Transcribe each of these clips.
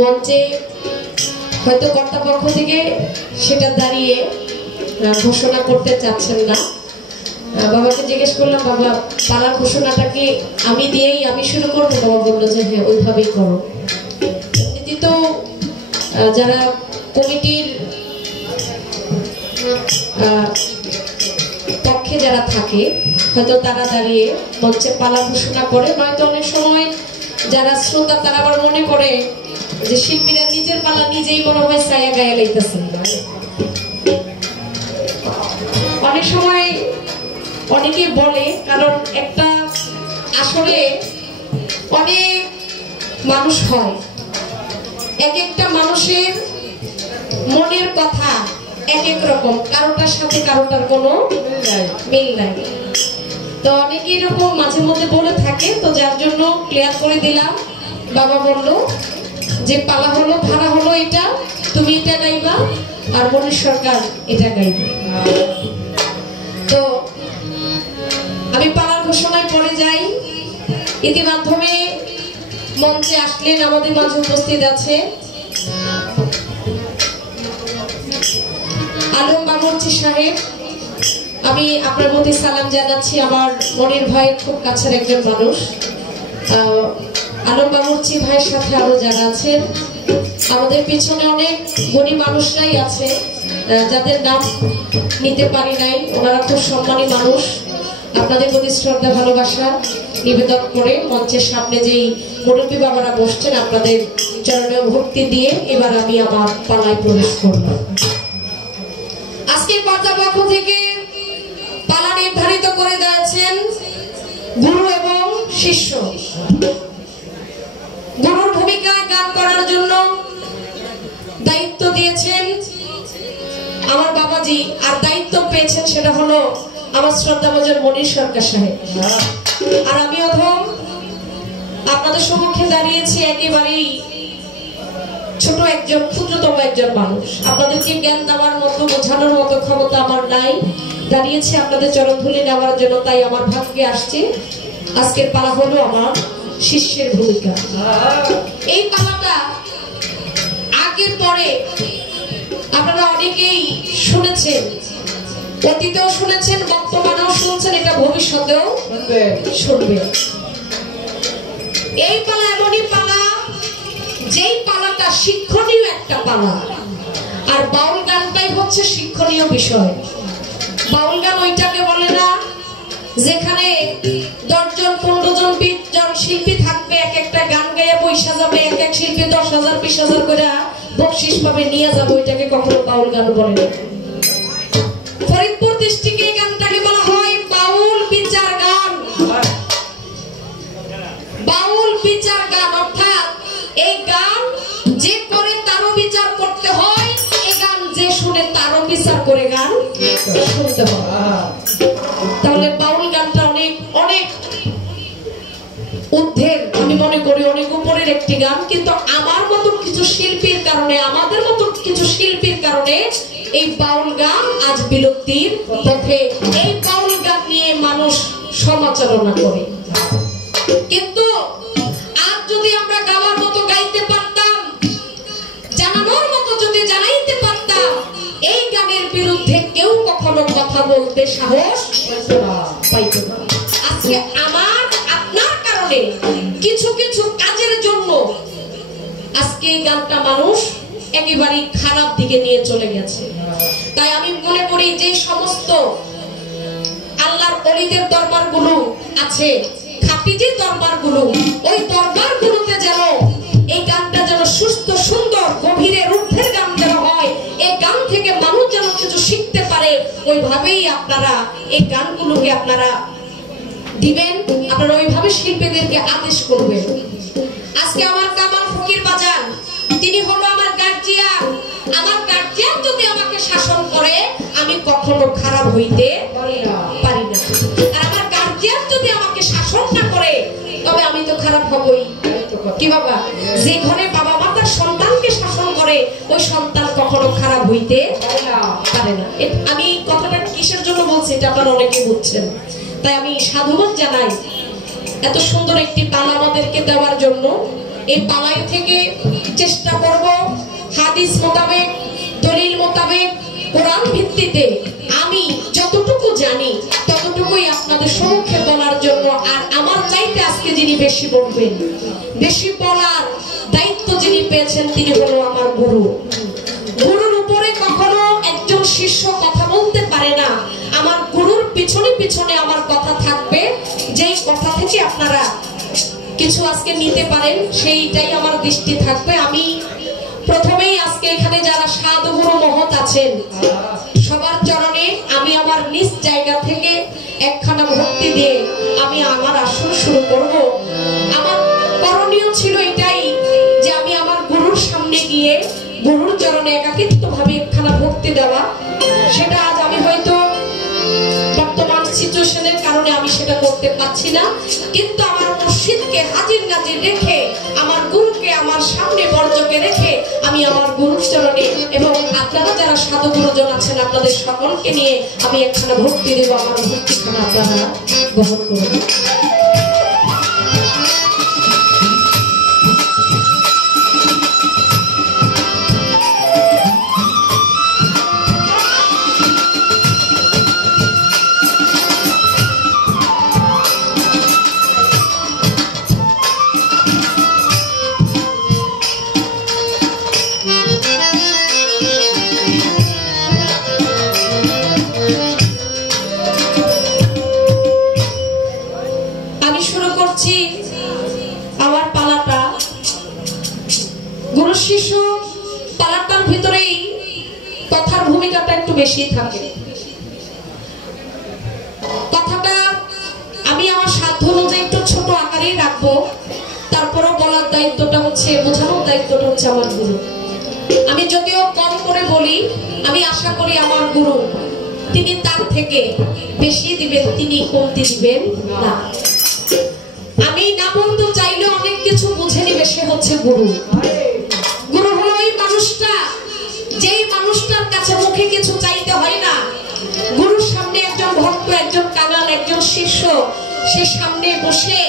মঞ্চে হয়তো কর্তৃপক্ষ থেকে সেটা দাঁড়িয়ে ঘোষণা করতে চাচ্ছেন না। বাবাকে জিজ্ঞেস করলাম, বাবা পালার ঘোষণাটা কি আমি দিয়েই আমি শুরু করবো? বাবা বললো যে হ্যাঁ, ওইভাবেই করো। তো যারা কমিটির পক্ষে যারা থাকে হয়তো তারা দাঁড়িয়ে মঞ্চে পালা ঘোষণা করে, নয়তো অনেক সময় যারা শ্রোতা তারা আবার মনে করে যে শিল্পীরা নিজের পালা নিজেই মনে হয় ছায়া গায়ে লাইতেছে। অনেক সময় অনেকে বলে, কারণ একটা আসলে অনেক মানুষ হয়, এক একটা মানুষের মনের কথা এক এক রকম, কারোটার সাথে কারোটার কোনো মিল নাই। তো অনেকে এরকম মাঝে মধ্যে বলে থাকে, তো যার জন্য ক্লিয়ার করে দিলাম। বাবা বলল যে পালা হলো, ভাড়া হলো এটা, তুমি এটা গাইবা আর মনির সরকার এটা গাইবে। তো আমি পালার ঘোষণায় পরে যাই। ইতিমাধ্যমে মঞ্চে আসলেন, আমাদের মাঝে উপস্থিত আছে আলম বাবুর্চি সাহেব। আমি আপনার প্রতি সালাম জানাচ্ছি, আমার মনির ভাইয়ের খুব কাছের একজন মানুষ। আলম বাবুর্চি ভাইয়ের সাথে আরো যারা আছেন, আমাদের পিছনে অনেক গণী মানুষরাই আছে যাদের নাম নিতে পারি নাই। ওনারা খুব সম্মানী মানুষ। আপনাদের প্রতি শ্রদ্ধা ভালোবাসা নিবেদন করে মঞ্চের সামনে যেই মুরব্বী বাবারা বসছেন, আপনাদের চরণে ভক্তি দিয়ে এবার আমি আমার পালায় প্রবেশ করব। আজকের কর্তৃপক্ষ থেকে পালা নির্ধারিত করে দিয়েছেন গুরু এবং শিষ্য। গুরুর ভূমিকায় গান করার জন্য দায়িত্ব দিয়েছেন আমার বাবাজি, আর দায়িত্ব পেয়েছেন সেটা হলো আমার শ্রদ্ধাভাজন মনির সরকার সাহেব। আর আমি অধম আপনাদের সম্মুখে দাঁড়িয়েছি একেবারেই ছোট একজন, ক্ষুদ্রতম একজন মানুষ। আপনাদেরকে জ্ঞান দেওয়ার মতো, বোঝানোর মতো ক্ষমতা আমার নাই। দাঁড়িয়েছি আপনাদের চরণধুলি নেওয়ার জন্য, তাই আমার ভাগ্যে আসছে আজকের পালা হলো আমার শিষ্যের ভূমিকা। এই পালাটা আগের পরে আপনারা অনেকেই শুনেছেন, অতীতেও শুনেছেন, বর্তমানেও শুনছেন, এটা ভবিষ্যতেও শুনবে। এই পালা এমনই পালা যেই পালাটা শিক্ষণীয় একটা পালা, আর বাউল গানটাই হচ্ছে শিক্ষণীয় বিষয়। বাউল গান ওইটাকে বলে না যেখানে 10 জন 15 জন 20 জন শিল্পী থাকবে, এক একটা গান গাইয়া পয়সা যাবে, এক এক শিল্পী 10,000 20,000 করে বকশিস পাবে, নিয়ে যাবে, ওইটাকে কখনো বাউল গান বলে না। ফরিদপুর ডিস্ট্রিক্টে এই গানটাকে বলা হয় বাউল বিচার গান। বাউল বিচার গান অর্থাৎ এই গান যে করে তারও বিচার করতে হয়, এই গান যে শুনে তারও বিচার করে গান শুনতে হয়। তাহলে বাউল গানটা অনেক অনেক ঊর্ধ্বের, আমি মনে করি অনেক উপরের একটি গান। কিন্তু আমার মতো কিছু শিল্পীর কারণে, আমাদের মতো কিছু শিল্পীর কারণে এই বাউল গান আজ বিলুপ্তির পথে। এই বাউল গান নিয়ে মানুষ সমালোচনা করে, কিন্তু আজ যদি আমরা গাওয়ার মতো গাইতে পারতাম, জানানোর মতো যদি জানাইতে পারতাম, এই গানের বিরুদ্ধে কেউ কখনো কথা বলতে সাহস পাইত না। আজকে আমার আপনার কারণে কিছু কিছু কাজের জন্য আজকে এই গানটা মানুষ একেবারে খারাপ দিকে নিয়ে চলে গেছে। তাই আমি মনে করি যে সমস্ত আল্লাহর ওলিদের দরবারগুলো আছে, খাঁটি যে দরবারগুলো, ওই দরবারগুলোতে যেন এই গানটা যেন সুস্থ সুন্দর গভীরে রূপের গান যেন হয়, এই গান থেকে মানুষ যেন কিছু শিখতে পারে, ওইভাবেই আপনারা এই গানগুলোকে আপনারা দিবেন, আপনারা ওইভাবে শিল্পীদেরকে আদেশ করবেন। আজকে আমার কামাল ফকির বাজান, তিনি হলো আমার গার্জিয়ান। আমার গার্জিয়ান যদি আমাকে শাসন করে, আমি কখনো খারাপ হইতে পারি না। আর আমার গার্জিয়ান যদি আমাকে শাসন না করে, তবে আমি তো খারাপ হবই। কি বাবা, যে ঘরে বাবা মা তার সন্তানকে শাসন করে, ওই সন্তান কখনো খারাপ হইতে পারে না। আমি কথাটা কিসের জন্য বলছি এটা আপনারা অনেকে বুঝছেন। তাই আমি সাধুবাদ জানাই এত সুন্দর একটি পালা আমাদেরকে দেওয়ার জন্য। এই পালাই থেকে চেষ্টা করব হাদিস মোতাবেক, দলিল মোতাবেক, কোরআন ভিত্তিতে আমি যতটুকু জানি ততটুকুই আপনাদের সম্মুখে বলার জন্য। আর আমার চাইতে আজকে যিনি বেশি বলবেন, বেশি বলার দায়িত্ব যিনি পেয়েছেন তিনি হলো আমার গুরু। গুরুর উপরে কখনো একজন শিষ্য কথা বলতে পারে না। আমার গুরুর পিছনে পিছনে আমার কথা থাকবে, যেই কথা থেকে আপনারা কিছু আজকে নিতে পারেন সেইটাই আমার দৃষ্টি থাকবে। আমি প্রথমেই আজকে এখানে যারা সাধু গুরু মহৎ আছেন সবার চরণে আমি আমার নিজ জায়গা থেকে একখানা ভক্তি দিয়ে আমি আমার আসন শুরু করব। আমার করণীয় ছিল এটাই যে আমি আমার গুরুর সামনে গিয়ে গুরুর চরণে একাকিত্বভাবে একখানা ভক্তি দেওয়া। সেটা আজ আমি হয়তো বর্তমান সিচুয়েশনের কারণে আমি সেটা করতে পারছি না, কিন্তু আমার মুর্শিদকে হাজির নাজির রেখে, আমার গুরুকে আমার সামনে বর্জকে রেখে আমি আমার গুরুর চরণে এবং আপনারা যারা সাধু গুরুজন আছেন আপনাদের সকলকে নিয়ে আমি একখানা ভক্তি দেব। আমার ভক্তিখানা আপনারা গ্রহণ করুন। আমার পালাটা গুরু শিষ্য পালাটার ভিতরেই কথার ভূমিকাটা একটু বেশি থাকে। কথাটা আমি আমার সাধ্য অনুযায়ী একটু ছোট আকারেই রাখবো, তারপরও বলার দায়িত্বটা হচ্ছে, বোঝানোর দায়িত্বটা হচ্ছে আমার গুরু। আমি যদিও কম করে বলি, আমি আশা করি আমার গুরু তিনি তার থেকে বেশি দিবেন, তিনি কমতি দিবেন না। আমি না বলতে চাইলে অনেক কিছু বুঝে নিবে, সে হচ্ছে গুরু। গুরু হলো ওই মানুষটা, যেই মানুষটার কাছে মুখে কিছু চাইতে হয় না। গুরুর সামনে একজন ভক্ত, একজন কাঙাল, একজন শিষ্য সে সামনে বসে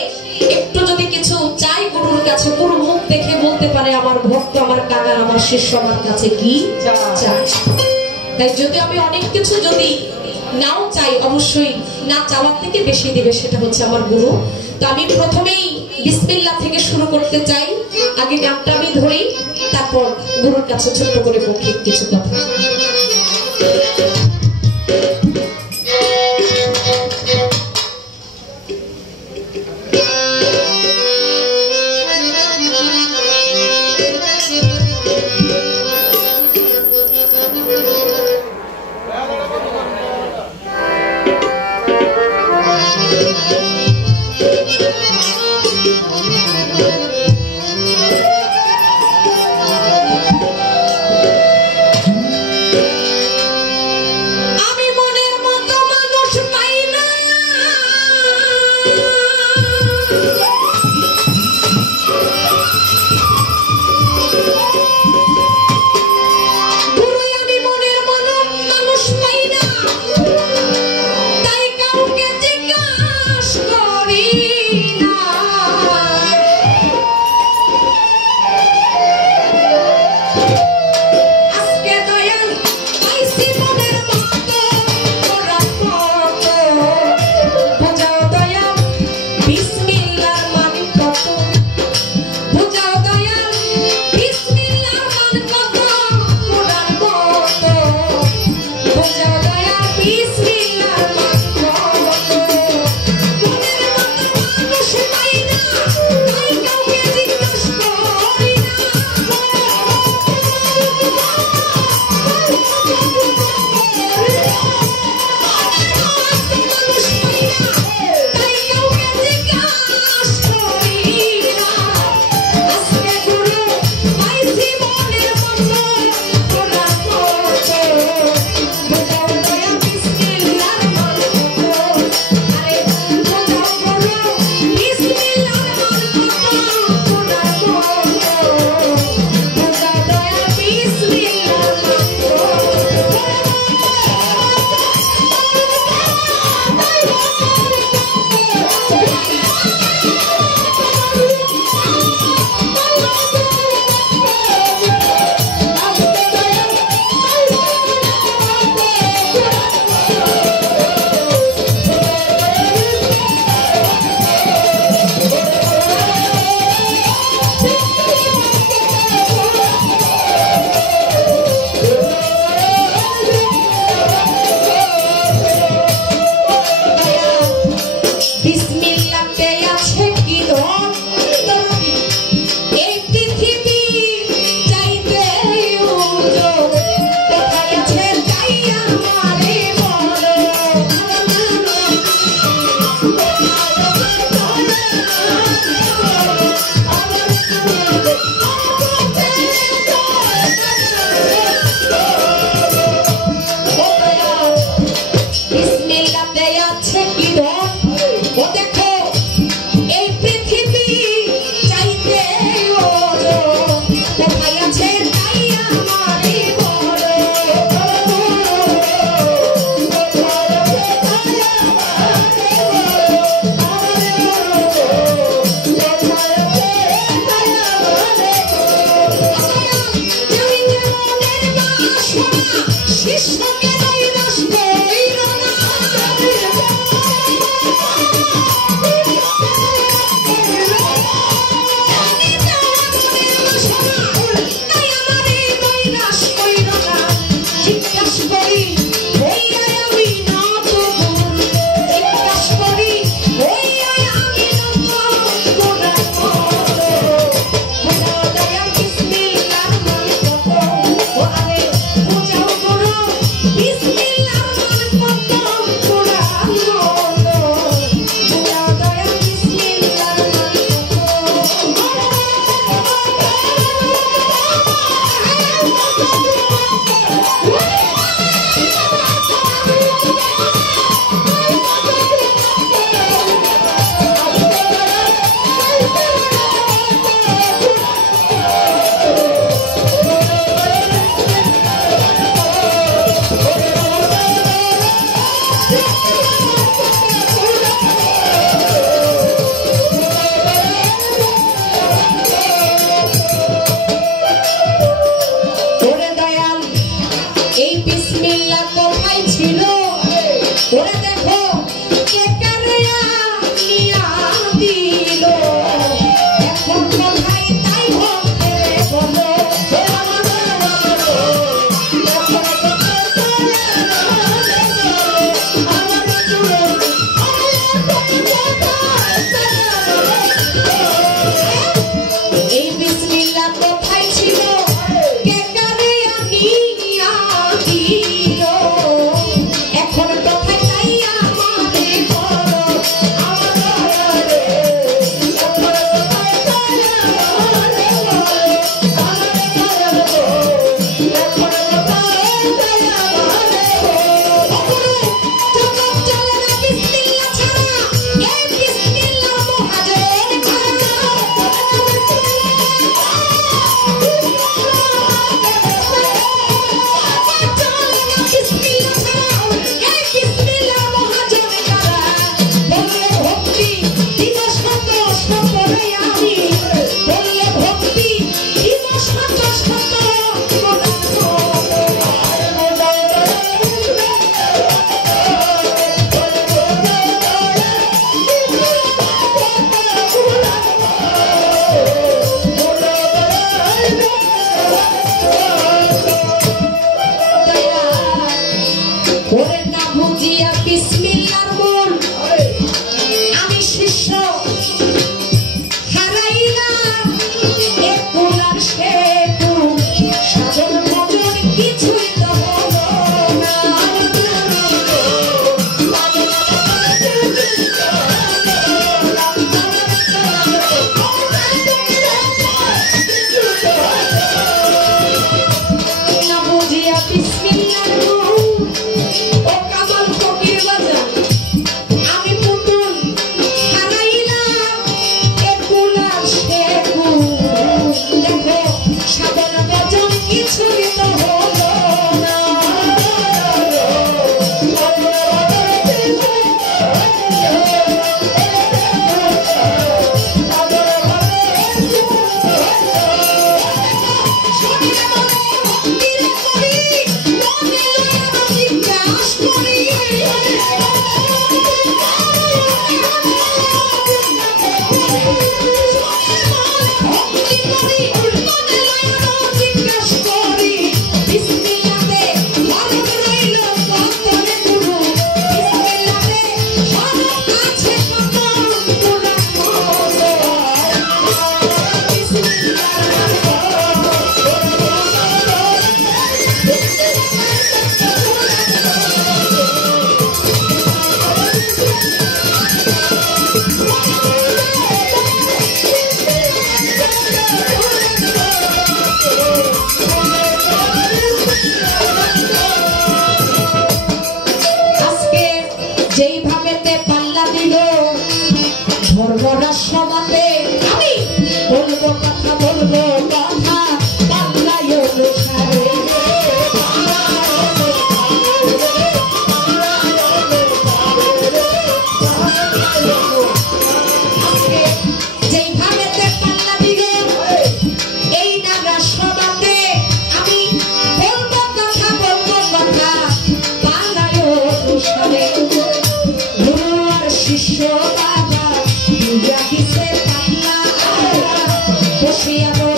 একটু যদি কিছু চাই গুরুর কাছে, গুরু মুখ দেখে বলতে পারে আমার ভক্ত, আমার কাঙাল, আমার শিষ্য আমার কাছে কি চায়। তাই যদি আমি অনেক কিছু যদি নাও চাই, অবশ্যই না চাওয়ার থেকে বেশি দিবে, সেটা হচ্ছে আমার গুরু। তো আমি প্রথমেই বিসমিল্লাহ থেকে শুরু করতে চাই। আগে গানটা আমি ধরি, তারপর গুরুর কাছে ছোট্ট করে মৌখিক কিছু কথা।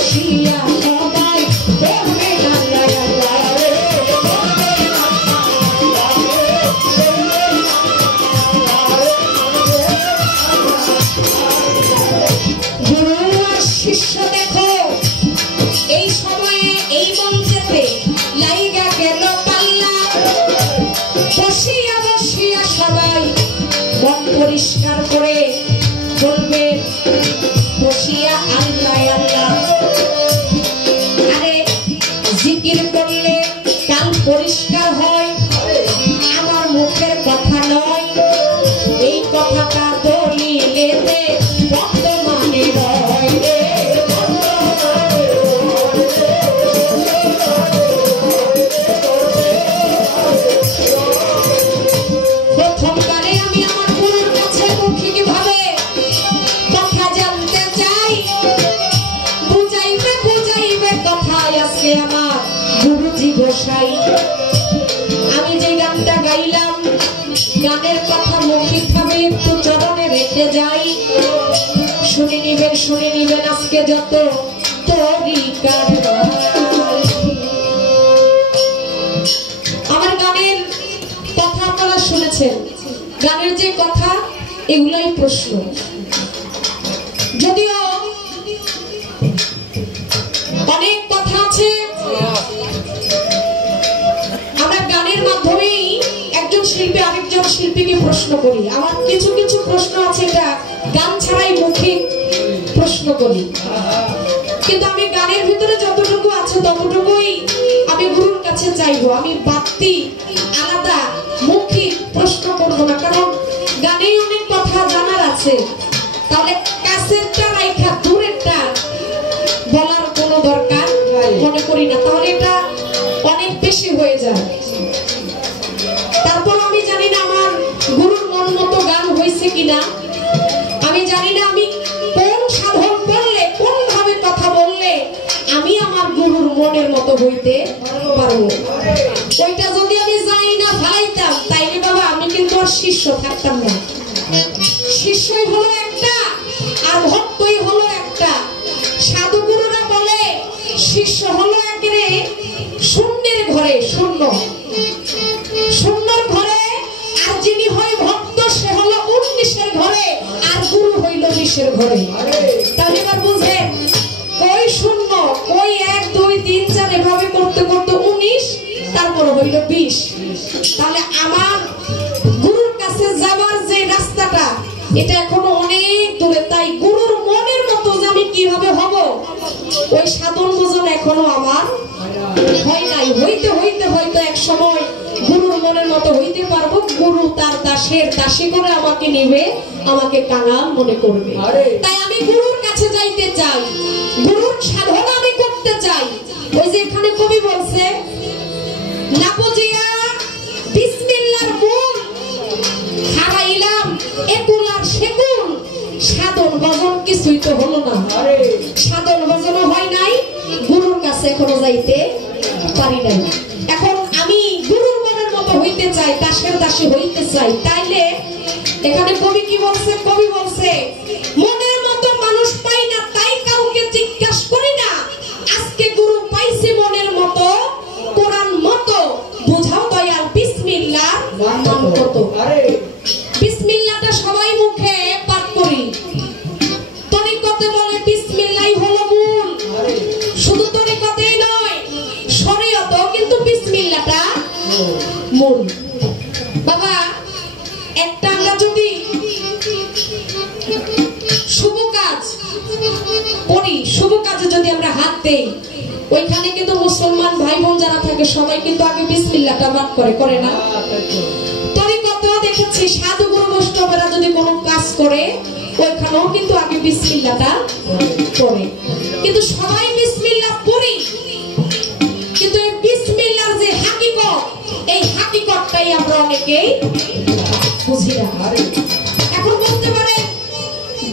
বসিয়া সবাই বলবে আল্লাহ আল্লাহ রে, গুরু আর শিষ্য দেখো এই সময়ে এই মঞ্চেতে লাইগা গেল পাল্লা, বসিয়া বসিয়া সবাই মন পরিষ্কার করে বলবে বসিয়া আল্লাহ আল্লাহ। আরে জিকির করলে কান পরিষ্কার হয়, আমার মুখের কথা নয়, এই কথাটা দলিলেতে বর্তমানে রয় রে। প্রথমবারে আমি আমার গুরুর কাছে মৌখিকভাবে কথা জানতে চাই, বুঝাইবে বুঝাইবে কথায় আজকে আমার গুরুজি গোসাই। আমি যে গানটা গাইলাম গানের কথা মৌখিকভাবে একটু চরণে রেখে যাই, শুনে নিবেন আজকে যত তরিকার। আমার গানের কথা আপনারা শুনেছেন, গানের যে কথা এগুলাই প্রশ্ন, যদিও অনেক কথা আছে। আমরা গানের মাধ্যমেই একজন শিল্পী আরেকজন শিল্পীকে প্রশ্ন করি, আমার কিছু কিছু প্রশ্ন আছে এটা গান ছাড়াই মৌখিক প্রশ্ন করি, কিন্তু আমি গানের ভিতরে যতটুকু আছে ততটুকুই আমি গুরুর কাছে চাইবো। আমি বাড়তি আলাদা মৌখিক প্রশ্ন করবো না, কারণ গানেই অনেক কথা জানার আছে। তাহলে কাছেরটা রাইখা দূরেরটা বলার কোনো দরকার মনে করি না, তাহলে এটা অনেক বেশি হয়ে যায়। তারপর আমি জানি না আমার গুরুর মন মতো গান হয়েছে কিনা, আমি জানি না আমি কোন সাধন করলে কোন ভাবে কথা বললে আমি আমার গুরুর মনের মতো হইতে পারবো। ওইটা যদি আমি জানি না ভাইতাম তাইলে বাবা আমি কিন্তু আর শিষ্য থাকতাম না। শিষ্যই হলো একটা আর ভক্তই হলো একটা। সাধু গুরুরা বলে শিষ্য হলো একেবারে শূন্যের ঘরে, শূন্যর ঘরে, আর যিনি হয় ভক্ত সে হলো 19-এর ঘরে, আর গুরু হইল 20-এর ঘরে। তাহলে এবার বুঝেন কই শূন্য কই 1 2 3 4 এভাবে করতে করতে 19, তারপর হইল 20। তাহলে আমার গুরুর কাছে যাবার যে রাস্তাটা এটা এখনো অনেক দূরে, তাই গুরুর মনের মতো যে আমি কিভাবে হব ওই সাধন ভোজন এখনো আমার হয় নাই। হইতে হইতে হয়তো এক সময় গুরুর মনের মতো হইতে পারবো, গুরু তার দাসের দাসী করে আমাকে নেবে, আমাকে কাঙাল মনে করবে। তাই আমি গুরুর কাছে যাইতে চাই, গুরুর সাধনা আমি করতে চাই। ওই যে এখানে কবি বলছে না বুঝিয়া বিসমিল্লাহর মূল হারাইলাম একুল আর সেকুল, সাধন ভজন কিছুই তো হলো না, সাধন ভজনও হয় নাই, গুরুর কাছে এখনো যাইতে পারি নাই। এখন আমি গুরুর মনের মতো হইতে চাই, দাসের দাসী হইতে চাই। তাইলে এখানে কবি কি বলছে, কবি বলছে মনের মতো মানুষ পাই না তাই কাউকে জিজ্ঞাসা করি না, আজকে গুরু পাইছি মনের মতো, কোরআন মতো বুঝাও দয়াল বিসমিল্লাহ মান কত। বিসমিল্লাহটা সবাই মুখে পাঠ করি, তরিকতে বলে বিসমিল্লাহ হলো মূল, শুধু তরিকতেই নয় শরীয়তেও কিন্তু বিসমিল্লাহটা মূল। বাবা একটা আমরা যদি শুভ কাজ করি, শুভ কাজে যদি আমরা হাত দেই, ওইখানে কিন্তু মুসলমান ভাই বোন যারা থাকে সবাই কিন্তু আগে বিসমিল্লাহটা পাঠ করে না? তরিকতেও দেখেছি সাধু গুরু বৈষ্ণবেরা যদি কোনো কাজ করে ওইখানেও কিন্তু আগে বিসমিল্লাহটা করে, কিন্তু সবাই বিসমিল্লাহ পড়ি, কিন্তু এই বিসমিল্লাহর যে হাকিকত এই হাকিকতটাই আমরা অনেকেই বুঝি না। এখন বলতে পারে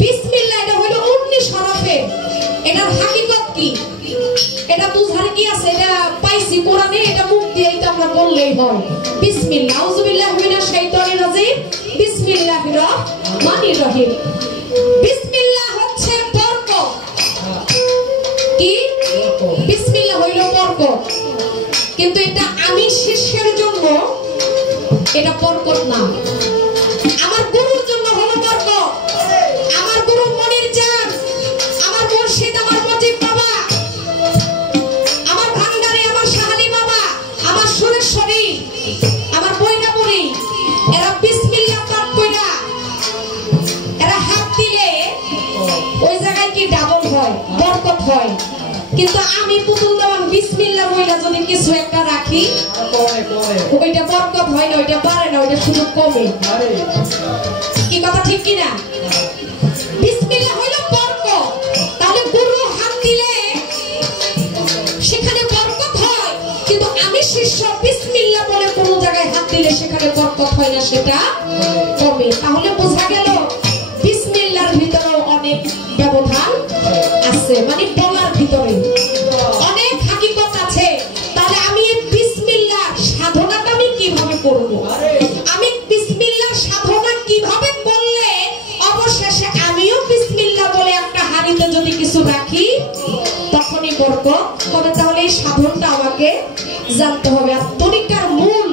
বিসমিল্লাহ এটা হলো 19 হরফে, এটার হাকিকত কি? এটা বুঝার কি আছে? এটা পাইছি কোরআনে, এটা মুখ দিয়ে এটা আমরা বললেই হয়। বিসমিল্লাহ, আউযুবিল্লাহি মিনাশ শাইতানির রাজিম, বিসমিল্লাহির রহমানির রহিম। বিসমিল্লাহ হচ্ছে বরকত। কি? বিসমিল্লাহ হইল বরকত, কিন্তু এটা আমি শিষ্যের জন্য এটা বরকত না, আমার গুরুর জন্য হলো বরকত। আমার গুরু মনির জান, আমার মুর্শিদ, আমার মজিদ বাবা, আমার ভান্ডারি, আমার শাহালি বাবা, আমার সুরেশ্বরী, আমার বৈরাবুড়ি, এরা বিসমিল্লাহ পাঠ কইরা এরা হাত দিলে ওই জায়গায় কি ডাবল হয়, বরকত হয়। কিন্তু আমি পুতুল দেওয়ান বিসমিল্লাহ বইলা যদি কিছু একটা রাখি ওইটা বরকত হয় না, ওইটা বাড়ে না, ওইটা শুধু কমে। কি কথা ঠিক কি না? বিসমিল্লাহ হইল বরকত, তাহলে গুরু হাত দিলে সেখানে বরকত হয়, কিন্তু আমি শিষ্য বিসমিল্লাহ বলে কোন জায়গায় হাত দিলে সেখানে বরকত হয় না, সেটা কমে। তাহলে বোঝা গেল বিসমিল্লাহর ভিতরেও অনেক ব্যবধান আছে, মানে বলার ভিতরে অনেক হাকিকত আছে। তাহলে আমি এই বিসমিল্লাহ সাধনাটা আমি কিভাবে করব? আমি বিসমিল্লাহ সাধনা কিভাবে করলে অবশেষে আমিও বিসমিল্লাহ বলে একটা হাড়িতে যদি কিছু রাখি তখনই বরকত হবে। তাহলে এই সাধনটা আমাকে জানতে হবে। আর তরিকার মূল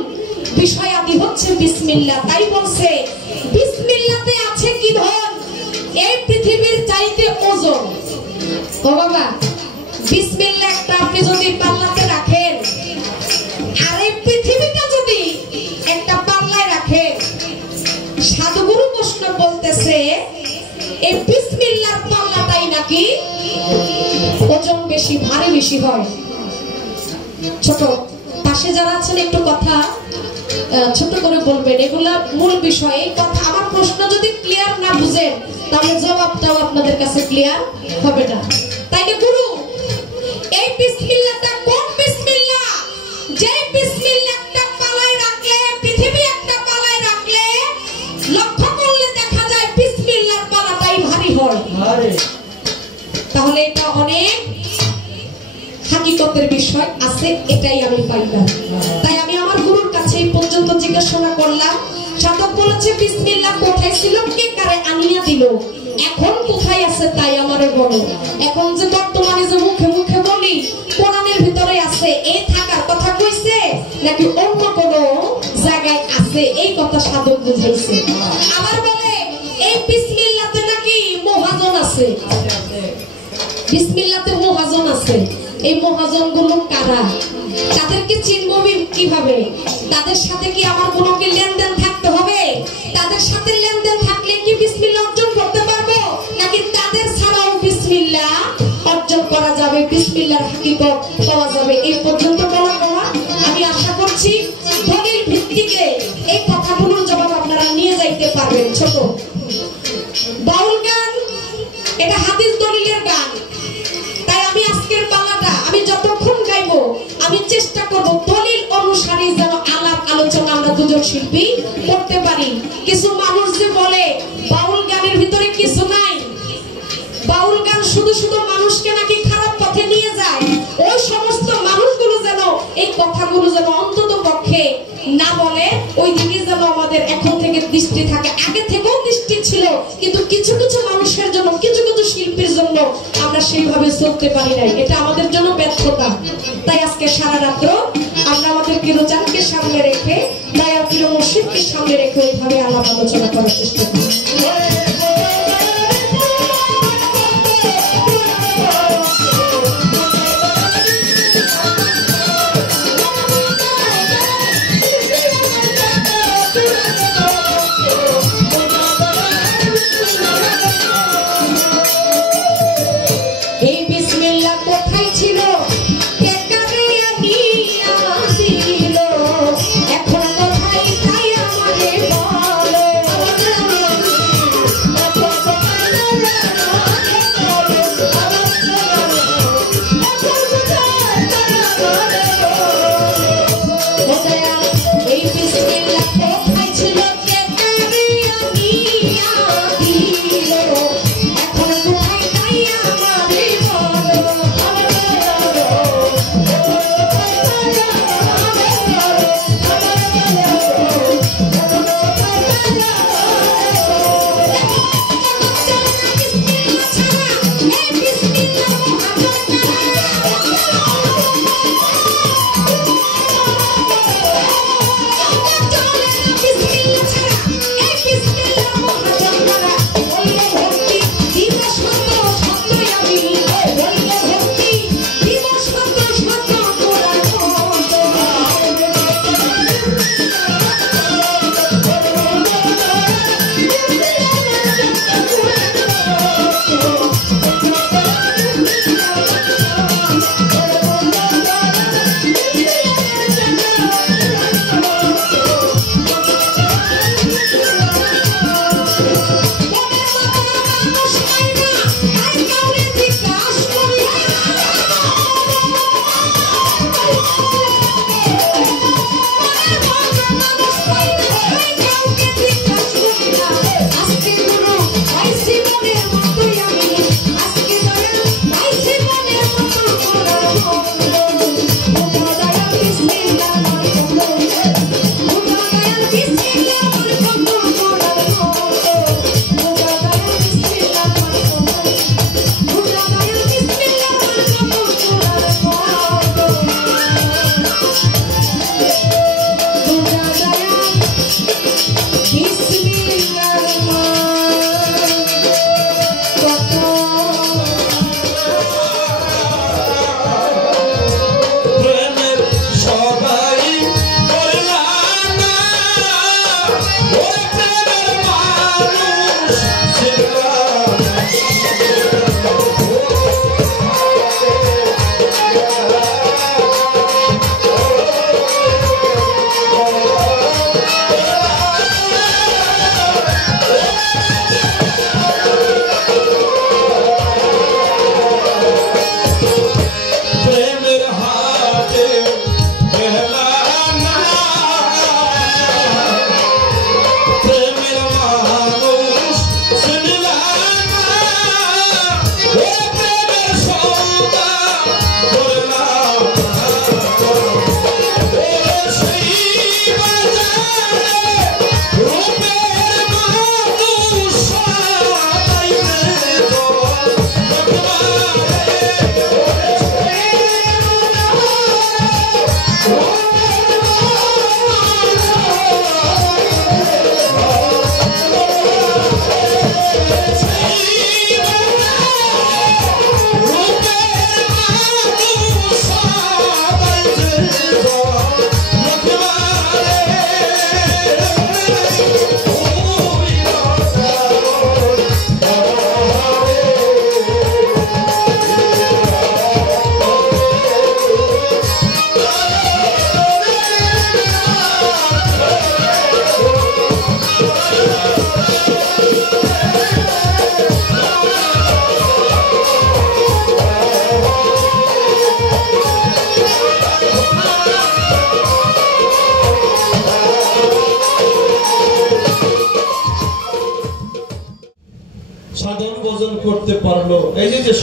বিষয়াদি হচ্ছে বিসমিল্লাহ। তাই বলছে বিসমিল্লাহতে আছে কি ধন, এই পৃথিবীর চাইতে ওজন। ও বাবা, বিসমিল্লাহ একটা আপনি যদি পাল্লাতে রাখেন আর এই পৃথিবীটা যদি একটা পাল্লায় রাখেন, সাধুগুরু প্রশ্ন বলতেছে এই বিসমিল্লাহর পাল্লাটাই নাকি ওজন বেশি, ভারী বেশি হয়। ছোট পাশে যারা আছেন একটু কথা ছোট করে বলবেন, এগুলা মূল বিষয়। এই কথা আমার প্রশ্ন যদি ক্লিয়ার না বুঝেন তাহলে জবাবটাও আপনাদের কাছে ক্লিয়ার হবে না। তাইলে গুরু এই বিসমিল্লাহটা কোন বিসমিল্লাহ? যে বিসমিল্লাহ একটা পালায় রাখলে, পৃথিবী একটা পালায় রাখলে লক্ষ্য করলে দেখা যায় বিসমিল্লাহর পালাটাই ভারী হয়। তাহলে এটা অনেক হাকিকতের বিষয় আছে, এটাই আমি পাইলাম। তাই আমি আমার গুরুর কাছে এই পর্যন্ত জিজ্ঞাসা করলাম। সাধক বলেছে বিসমিল্লাহ কোথায় ছিল, কে কারে আনিয়া দিল, এখন কোথায় আছে তাই আমারে বলো। এখন যে বর্তমানে যে মুখে মুখে বলি কোরআনের ভিতরে আছে, এই থাকার কথা কইছে নাকি অন্য কোন জায়গায় আছে, এই কথা সাধক বুঝাইছে। আবার বলে এই বিসমিল্লাহতে নাকি মহাজন আছে, বিসমিল্লাহতে মহাজন আছে। এই মহাজন গুলো কারা, তাদেরকে চিনব কিভাবে? তাদের সাথে কি আমার কোনো কি লেনদেন থাকতে হবে? তাদের সাথে লেনদেন থাকলে কি বিসমিল্লাহ অর্জন করতে পারবো, নাকি তাদের ছাড়াও বিসমিল্লাহ অর্জন করা যাবে, বিসমিল্লাহর হাকিকত পাওয়া যাবে? এই পর্যন্ত বলা কথা আমি আশা করছি দলিল ভিত্তিকে এই কথাগুলোর জবাব আপনারা নিয়ে যাইতে পারবেন। ছোট বাউল গান এটা হাদিস দলিলের গান। তাই আমি আজকের পালাটা আমি যতক্ষণ গাইবো আমি চেষ্টা করব দলিল অনুসারে যেন আলাপ আলোচনা আমরা দুজন শিল্পী করতে পারি। কিছু মানুষ যে বলে বাউল গানের ভিতরে কিছু নাই, বাউল গান শুধু শুধু মানুষকে নাকি খারাপ পথে নিয়ে যায়, ওই সমস্ত মানুষগুলো যেন এই কথাগুলো যেন অন্তত পক্ষে না বলে, ওই দিকে যেন আমাদের এখন থেকে দৃষ্টি থাকে। আগে থেকেও দৃষ্টি ছিল, কিন্তু কিছু কিছু মানুষের জন্য, কিছু কিছু শিল্পীর জন্য আমরা সেইভাবে চলতে পারি নাই, এটা আমাদের জন্য ব্যর্থতা। তাই আজকে সারা রাত্র আমরা আমাদের কিরোজানকে সামনে রেখে, দয়াল প্রিয় মুর্শিদকে সামনে রেখে ওইভাবে আলাপ আলোচনা করার চেষ্টা করি।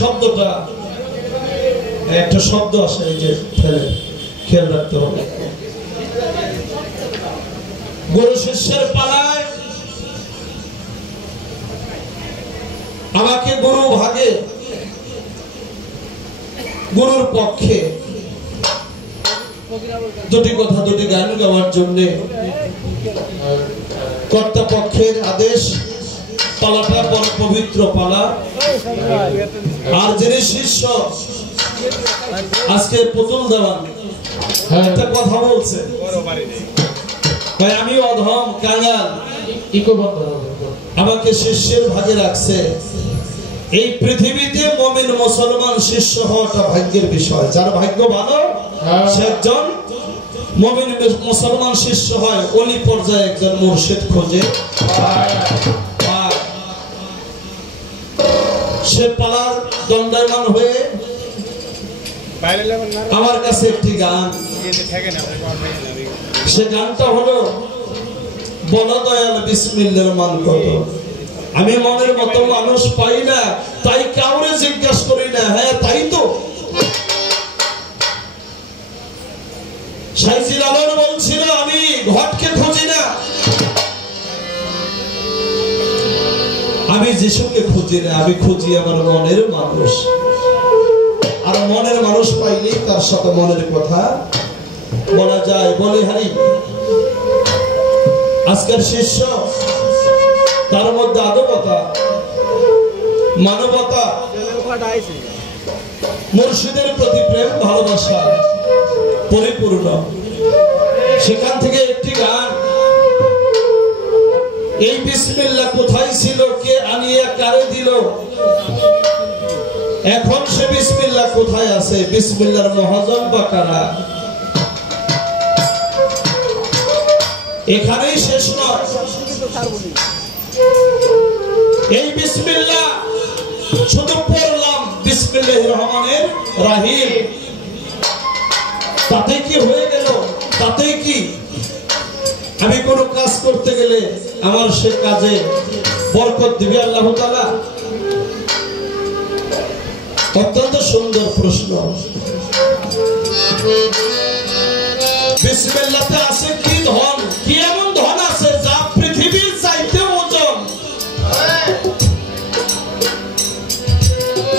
শব্দটা একটা শব্দ আসে, এই যে ফেলে, খেয়াল রাখতে হবে। গুরু শিষ্যের পালায় আমাকে গুরু ভাগে, গুরুর পক্ষে দুটি কথা, দুটি গান গাওয়ার জন্য কর্তা পক্ষের আদেশ। পালাটা বড় পবিত্র পালা। আর যিনি শিষ্য আজকে পুতুল দেওয়ান একটা কথা বলছে, ভাই আমি অধম কাঙাল, আমাকে শিষ্যের ভাগে রাখছে। এই পৃথিবীতে মুমিন মুসলমান শিষ্য হওয়াটা ভাগ্যের বিষয়। যার ভাগ্য ভালো সে একজন মুমিন মুসলমান শিষ্য হয়, ওলি পর্যায়ে একজন মুর্শিদ খোঁজে। সে পালার দণ্ডায়মান হয়ে আমার কাছে একটি গান, সে গানটা হলো বলো দয়াল বিসমিল্লাহর মান কত। আমি মনের মতো মানুষ পাই না, তাই কাউরে জিজ্ঞাসা করি না। হ্যাঁ তাই তো, সাইজিল আলম বলছিল আমি ঘটকে খুঁজি না, আমি যিশুকে খুঁজি না, আমি খুঁজি আমার মনের মানুষ। আর মনের মানুষ পাইলে তার সাথে মনের কথা বলা যায়। বলে হারি আজকের শিষ্য, তার মধ্যে আদবতা, মানবতা, মুর্শিদের প্রতি প্রেম ভালোবাসা পরিপূর্ণ। সেখান থেকে একটি গান, এই বিসমিল্লাহ কোথায় ছিল, কে আনিয়ে কারে দিল, এখন সে বিসমিল্লাহ কোথায় আছে, বিসমিল্লাহর মহাজন বা কারা। এখানেই শেষ নয়, এই বিসমিল্লাহ শুধু পড়লাম বিসমিল্লাহির রহমানির রহিম, তাতে কি হয়ে গেল? তাতে কি আমি কোনো কাজ করতে গেলে আমার সে কাজে বরকত দিবে আল্লাহ তাআলা? অত্যন্ত সুন্দর প্রশ্ন। বিসমিল্লাহতে আছে কি ধন, কি এমন ধন আছে যা পৃথিবীর চাইতে ওজন?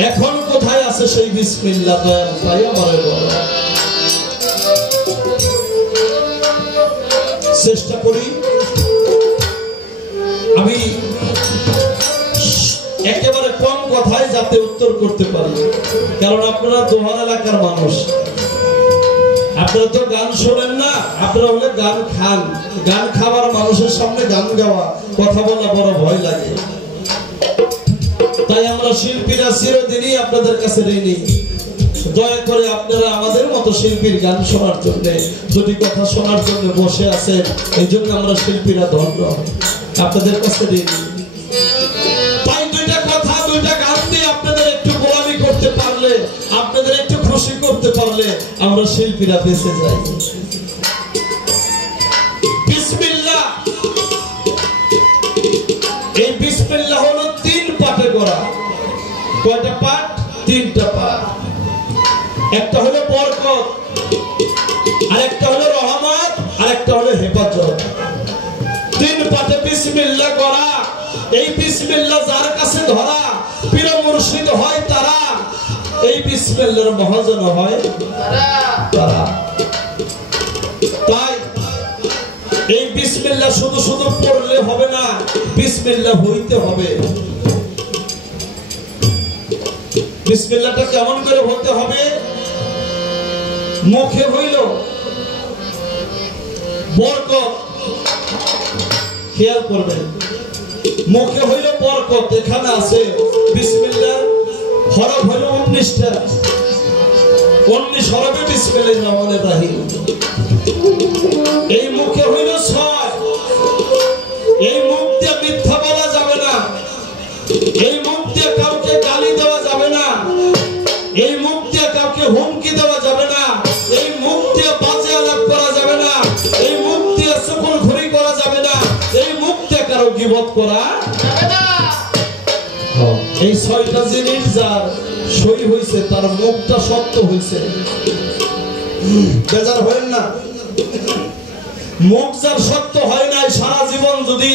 এখন কোথায় আছে সেই বিসমিল্লাহ? দয়াল ভাই আমারে বলো। চেষ্টা করি আমি একেবারে কম কথায় যাতে উত্তর করতে পারি, কারণ আপনারা দোহার এলাকার মানুষ, আপনারা তো গান শোনেন না, আপনারা হলে গান খান। গান খাওয়ার মানুষের সামনে গান গাওয়া, কথা বলা বড় ভয় লাগে। তাই আমরা শিল্পীরা চিরদিনই আপনাদের কাছে ঋণী। দয়া করে আপনারা আমাদের মতো শিল্পীর গান শোনার জন্য, দুটি কথা শোনার জন্য বসে আছেন, এই জন্য আমরা শিল্পীরা ধন্য, আপনাদের কাছে ঋণী। তাই দুইটা কথা, দুইটা গান দিয়ে আপনাদের একটু গোলামি করতে পারলে, আপনাদের একটু খুশি করতে পারলে আমরা শিল্পীরা বেঁচে যাই। বিসমিল্লাহ, এই বিসমিল্লাহ হলো 3 পাঠে করা। কয়টা পাঠ? 3টা পাঠ। একটা হলো বরকত, আরেকটা হলো রহমত, আরেকটা হলো হেফাজত। 3 পাঠে বিসমিল্লাহ করা। এই বিসমিল্লাহ যার কাছে ধরা, পীর মুর্শিদ হয় তারা, এই বিসমিল্লাহর মহাজন হয় তারা। তাই এই বিসমিল্লাহ শুধু শুধু পড়লে হবে না, বিসমিল্লাহ হইতে হবে। বিসমিল্লাহটা কেমন করে হতে হবে? মুখে হইল বরকত, খেয়াল করবেন, মুখে হইল বরকত। এখানে আছে বিসমিল্লাহর হরফ হইল 19টা, 19 হরফে বিসমিল্লাহির রহমানির রহিম। এই মুখে হইল 6। এই মুখ দিয়ে মিথ্যা বলা যাবে না, এই মুখ দিয়ে কাউকে গালি দেওয়া যাবে না, এই মুখ দিয়ে কাউকে হুমকি দেওয়া যাবে না, এই মুখ দিয়ে বাজে আলাপ করা যাবে না, এই মুখ দিয়ে চুগলখড়ি করা যাবে না, এই মুখ দিয়ে কারো গীবত করা যাবে না। এই 6টা জিনিস যার সই হয়েছে, তার মুখটা সত্য হয়েছে। বেজার হয়েন না, মুখ যার সত্য হয় নাই, সারা জীবন যদি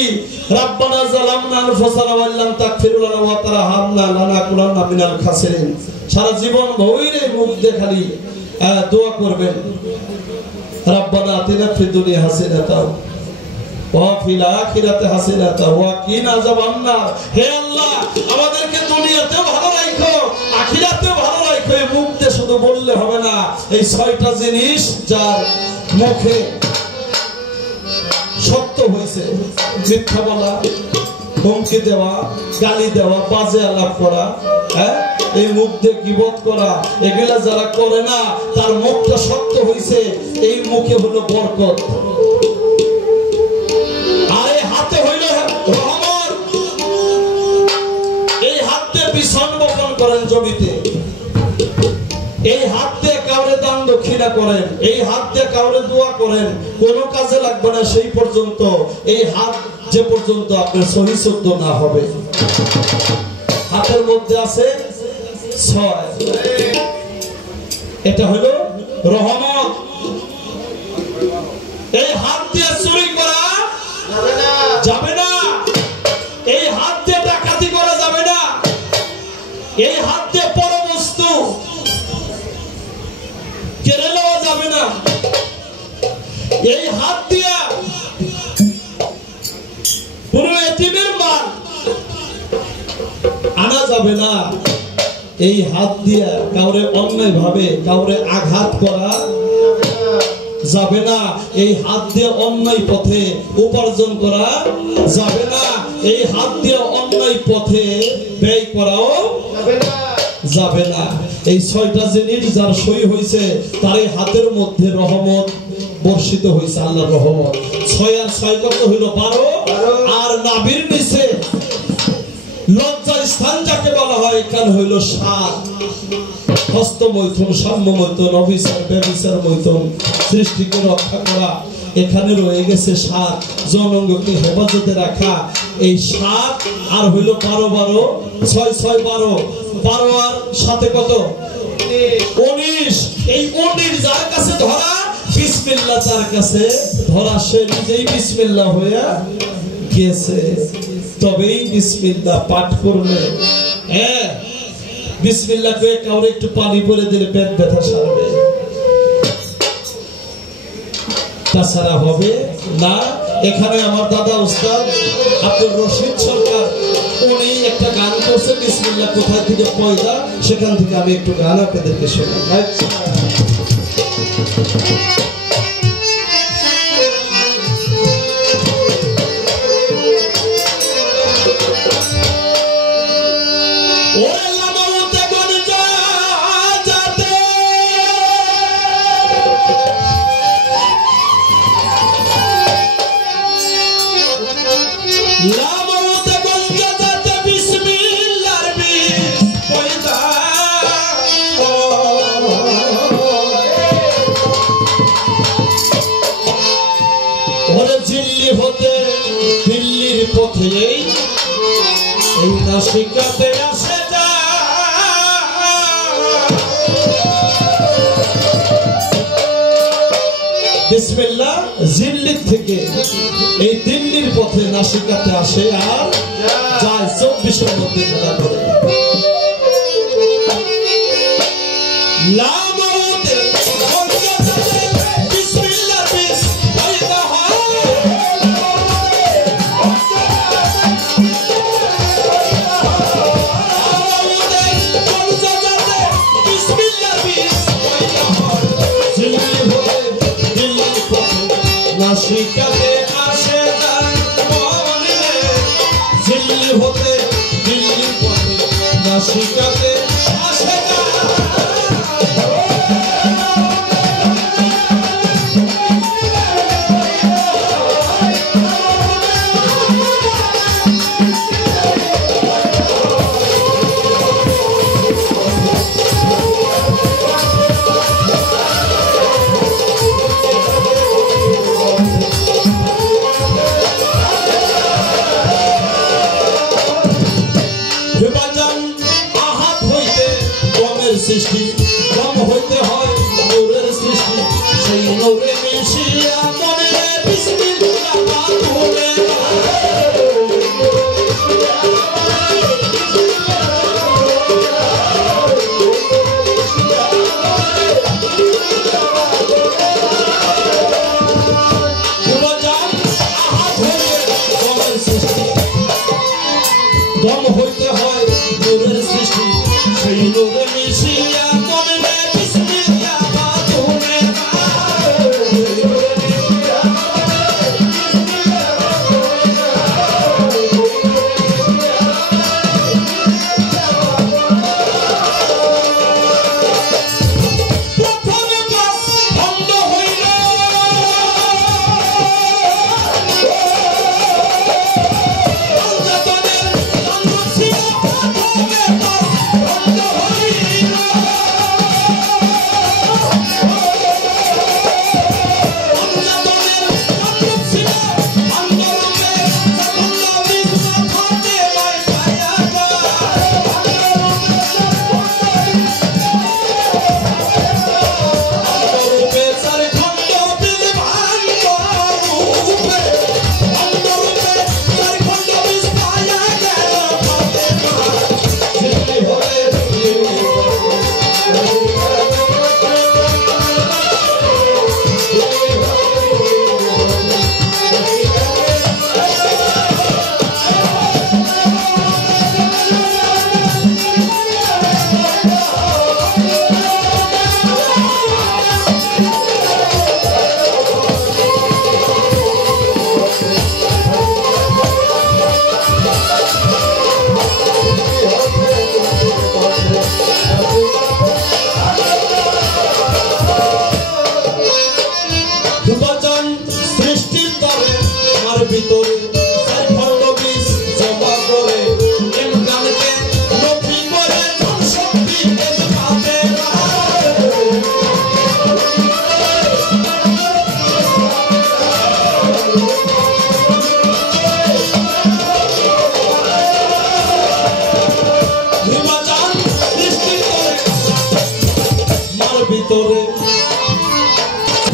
রাব্বানা জালামনা আনফুসানা ওয়া ইল্লাম তাগফির লানা ওয়া তারহামনা লানাকুনান্না মিনাল খাসিরিন, সারা জীবন ভইরে মুখ দিয়ে খালি দোয়া করবেন, রাব্বানা আতিনা ফিদ দুনিয়া হাসানাতাও ওয়া ফিল আখিরাতি হাসানাতাও ওয়া কিনা আযাবান্নার। হে আল্লাহ, আমাদেরকে দুনিয়াতেও ভালো রাখো, আখিরাতেও ভালো রাখো। এই মুখ দিয়ে শুধু বললে হবে না, এই 6টা জিনিস যার মুখে সত্য হয়েছে, মিথ্যা বলা, হুমকি দেওয়া, গালি দেওয়া, বাজে আলাপ করা, এই মুখ দিয়ে গীবত করা, এগুলা যারা করে না তার মুখটা সত্য হয়েছে, এই মুখে হলো বরকত। আর এই হাতে হইল রহমত। এই হাত দিয়ে বিছন বপন করেন জমিতে, এই হাত দিয়ে কাউরে দান দক্ষিণা করেন, এই হাত দিয়ে কাউরে দোয়া করেন, কোনো কাজে লাগবে না সেই পর্যন্ত, এই হাত যে পর্যন্ত আপনার সহি শুদ্ধ না হবে। হাতের মধ্যে আছে 6, এটা হলো রহমত। এই হাত দিয়ে চুরি করা যাবে না, এই হাত দিয়ে ডাকাতি করা যাবে না, এই হাত দিয়ে পরবস্তু কেড়ে নেওয়া যাবে না, এই হাত দিয়া পুরো এতিমের মাল আনা যাবে না, এই হাত দিয়া কাউরে অন্যায় ভাবে কাউরে আঘাত করা যাবে না, এই হাত দিয়ে অন্যায় পথে উপার্জন করা যাবে না, এই হাত দিয়ে অন্যায় পথে ব্যয় করাও যাবে না। এই 6টা জিনিস যার সই হয়েছে তার এই হাতের মধ্যে রহমত বর্ষিত হয়েছে, আল্লাহর রহমত। 6 আর 6 কত হইল 12। আর নাভির নিচে লজ্জার স্থান যাকে বলা হয়, এখানে হইল 7। হস্ত মৈথুন, সাম্য মৈথুন, অভিচার ব্যভিচার মৈথুন, সৃষ্টিকে রক্ষা করা, এখানে রয়ে গেছে 7। জনঙ্গকে হেফাজতে রাখা, এই 7 আর হইল 12 12, 6 6 12, 12 আর সাথে কত 19। এই 19 যার কাছে ধরা, বিসমিল্লাহ তার কাছে ধরা, সে নিজেই বিসমিল্লাহ হইয়া গেছে। তবেই বিসমিল্লাহ পাঠ করলে, বিসমিল্লাহ কয়ে কাউরে একটু পানি পরে দিলে পেট ব্যথা সারবে, তাছাড়া হবে না। এখানে আমার দাদা উস্তাদ আব্দুর রশিদ সরকার, উনি একটা গান করছে, বিসমিল্লাহ কোথায় থেকে পয়দা, সেখান থেকে আমি একটু গান আপনাদেরকে শোনাই। দিল্লির পথে এই নাসিকাতে আসে যা, বিসমিল্লাহ দিল্লির থেকে এই দিল্লির পথে নাসিকাতে আসে আর যায়, 24-এর মধ্যে খেলা করে। নাসিকাতে আসে দিল্লি হতে দিল্লি পথে, নাসিকাতে আসে আহাত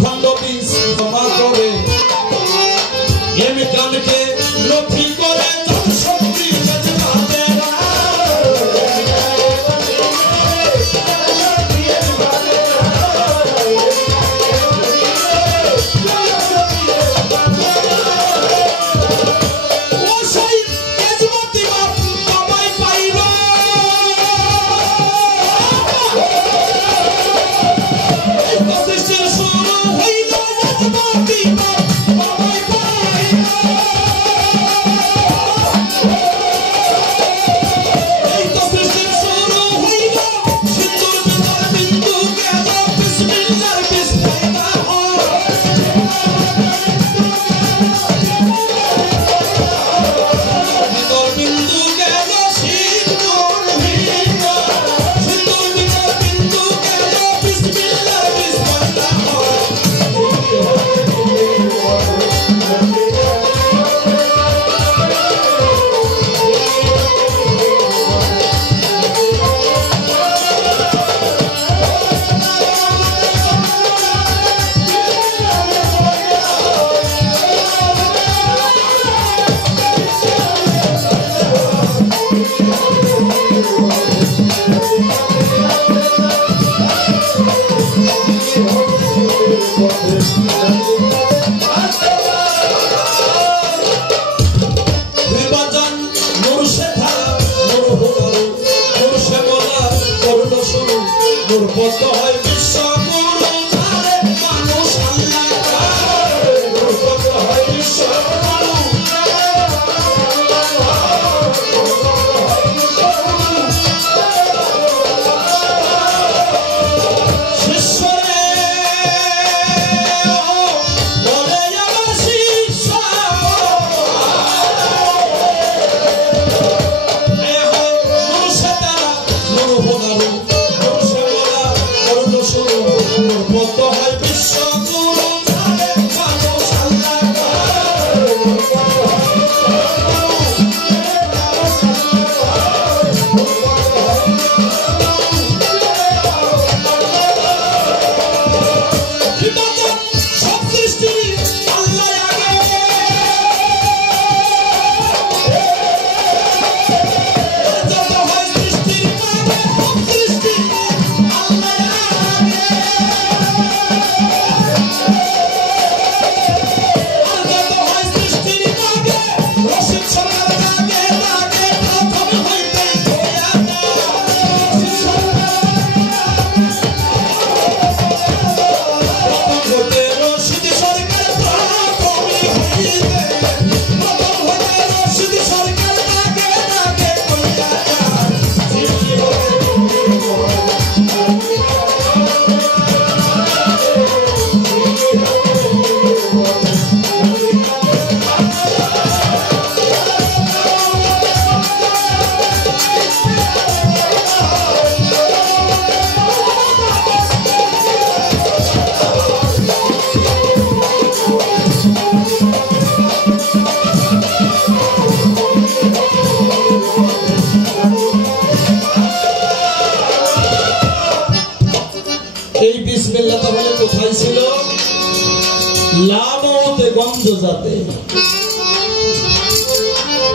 খণ্ড বীজ ক্ষমা করে এমে গানকে লক্ষ্মী করে শক্তি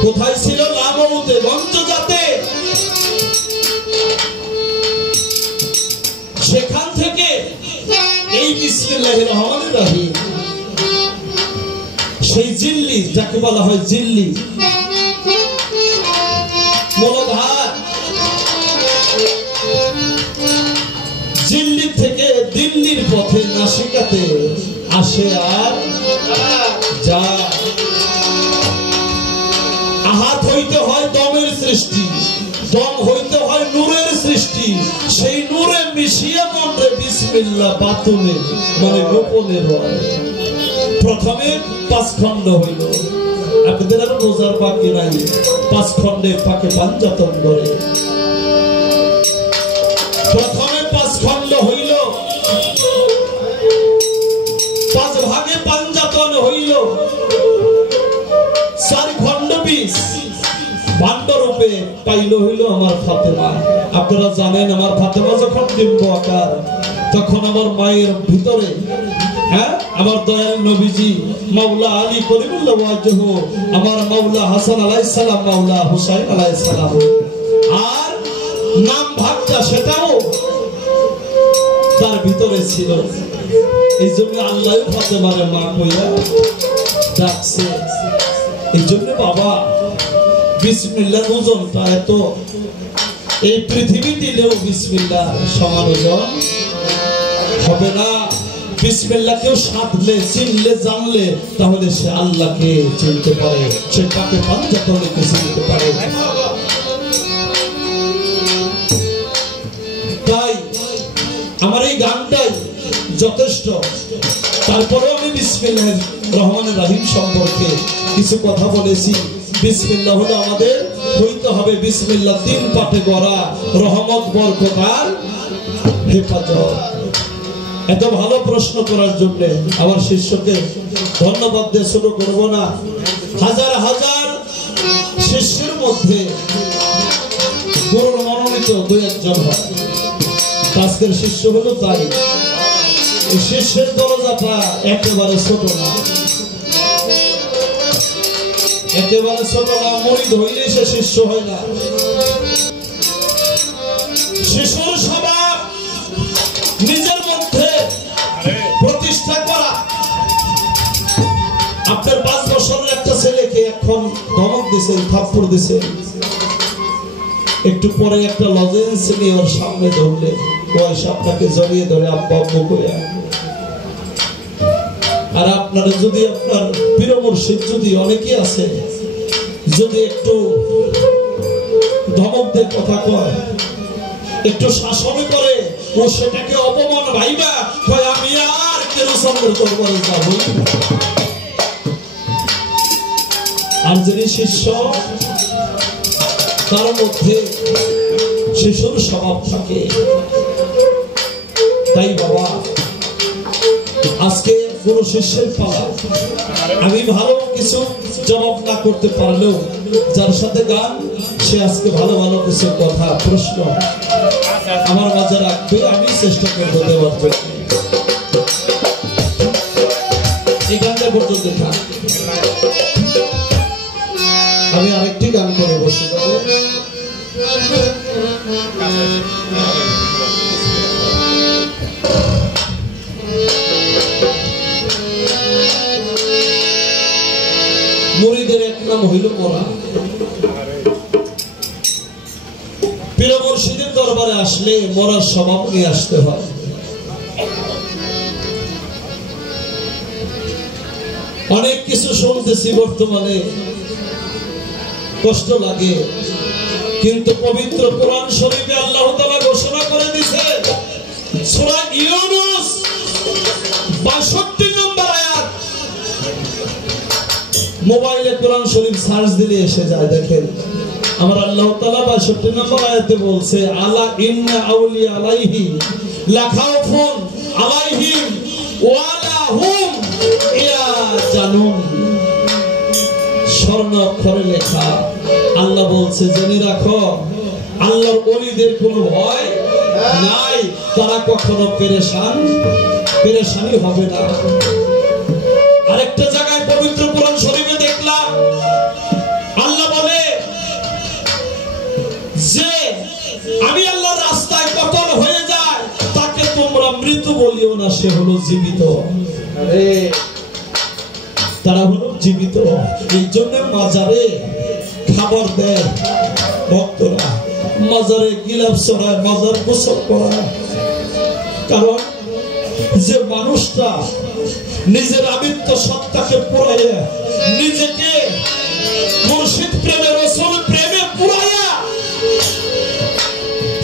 কোথায় ছিল লামউতে গঞ্জ জাতে সেখান থেকে এই বিসমিল্লাহির রহমানির রহিম সেই জিল্লি যাকে বলা হয় জিল্লি মূলধার জিল্লি থেকে দিল্লির পথে নাসিকাতে আসে আর যা আহাত হইতে হয় দমের সৃষ্টি, দম হইতে হয় নূরের সৃষ্টি, সেই নূরে মিশিয়ে মন্ত্রে বিসমিল্লাহ বাতুনে মানে গোপনে রয়। প্রথমে 5 খণ্ড হইল, আপনাদের আর রোজার বাকি নাই, 5 খণ্ডে পাকে পাঞ্জাতন ধরে। প্রথমে 5 খণ্ড হইল, 5 ভাগে পাঞ্জাতন হইল, 4 খণ্ড বিষ ভাণ্ড রূপে পাইল হইল আমার ফাতেমা। আপনারা জানেন আমার ফাতেমা যখন ডিম্ব আকার তখন আমার মায়ের ভিতরে আমার দয়াল নবীজি মাওলা আলী করিমুল্লাহ ওয়াজহু, আমার মাওলা হাসান আলাইহিস সালাম, মাওলা হুসাইন আলাইহিস সালাম, আর নাম ভাগটা সেটাও তার ভিতরে ছিল। এই জন্য আল্লাহ ফাতেমারে মা কইয়া ডাকছে। এই জন্য বাবা বিসমিল্লাহর ওজনটা এত, এই পৃথিবী দিলেও বিসমিল্লাহ সমান ওজন হবে না। বিসমিল্লাহ কেউ সাধলে, চিনলে, জানলে তাহলে সে আল্লাহকে চিনতে পারে, সে পাকে পাঞ্জাতনকে চিনতে পারে। তাই আমার এই গানটাই যথেষ্ট। তারপরেও আমি বিসমিল্লাহির রহমানির রহিম সম্পর্কে কিছু কথা বলেছি। বিসমিল্লাহ হলো আমাদের হইতে হবে, বিসমিল্লাহ 3 পাঠে গড়া, রহমত, বরকত আর হেফাজত। এত ভালো প্রশ্ন করার জন্য আমার শিষ্যকে ধন্যবাদ দিয়ে শুরু করব না। হাজার হাজার শিষ্যের মধ্যে গুরুর মনোনীত 2-1 হয়। আজকের শিষ্য হলো তাই। এই শিষ্যের দরজাটা একেবারে ছোট না, একেবারে ছোট না। মুরিদ হইলে সে শিষ্য হয় না। শিশুর স্বভাব নিজের মধ্যে প্রতিষ্ঠা করা। আপনার 5 বছরের একটা ছেলেকে এখন ধমক দিয়েছেন, থাপ্পড় দিয়েছেন, একটু পরে একটা লজেন্স নিয়ে ওর সামনে ধরলে বয়স আপনাকে জড়িয়ে ধরে আব্বা আব্বু করে। আর আপনারা যদি আপনার পীর মুর্শিদ যদি অনেকেই আছে, যদি একটু ধমক দিয়ে কথা কয়, একটু শাসন করে, ও সেটাকে অপমান ভাইবা কয় আমি আর কেরুসঙ্গের দরবারে যাব। আর যিনি শিষ্য তার মধ্যে শিশুর স্বভাব থাকে। তাই বাবা আজকে গুরু শিষ্যের পালা। আমি ভালো কিছু জবাব না করতে পারলেও যার সাথে গান, সে আজকে ভালো ভালো কিছু কথা, প্রশ্ন আমার মাঝে রাখবে, আমি চেষ্টা করবো দেওয়ার জন্য। এই গানটা পর্যন্ত থাক, আমি আরেকটি গান করে বসে যাবো। মুরিদের এক নাম হইল মরা। পীর মুর্শিদের দরবারে আসলে মরার স্বভাব নিয়ে আসতে হয়। অনেক কিছু শুনতেছি বর্তমানে, কষ্ট লাগে, কিন্তু পবিত্র কোরআন শরীফে আল্লাহ তাআলা ঘোষণা করে দিয়েছে, সূরা ইউনূস 62 নম্বর আয়াত। মোবাইলে কোরআন শরীফ সার্চ দিলে এসে যায়। দেখেন আমার আল্লাহ তাআলা 62 নম্বর আয়াতে বলছে, আলা ইন্না আউলিয়া আলাইহি লা খাউফুন আলাইহিম ওয়া লা হুম ইয়াজানুন। স্বর্ণ অক্ষরে লেখা, আল্লাহ বলছে জেনে রাখো আল্লাহর ওলিদের কোনো ভয় নাই, তারা কখনো পেরেশানি হবে না। আরেকটা জায়গায় পবিত্র কোরআন শরীফে দেখলাম আল্লাহ বলে যে আমি আল্লাহর রাস্তায় পতন হয়ে যায় তাকে তোমরা মৃত বলিও না, সে হলো জীবিত। তারা হলো জীবিত। এই জন্য মাজারে খাবার দেয় ভক্তরা, মাজারে গিলাফ চড়ায়, মাজার গোসল করায়। কারণ যে মানুষটা নিজের আবিত্য সত্তাকে পুরাইয়া, নিজেকে মুর্শিদ প্রেমে, রাসূল প্রেমে পুরাইয়া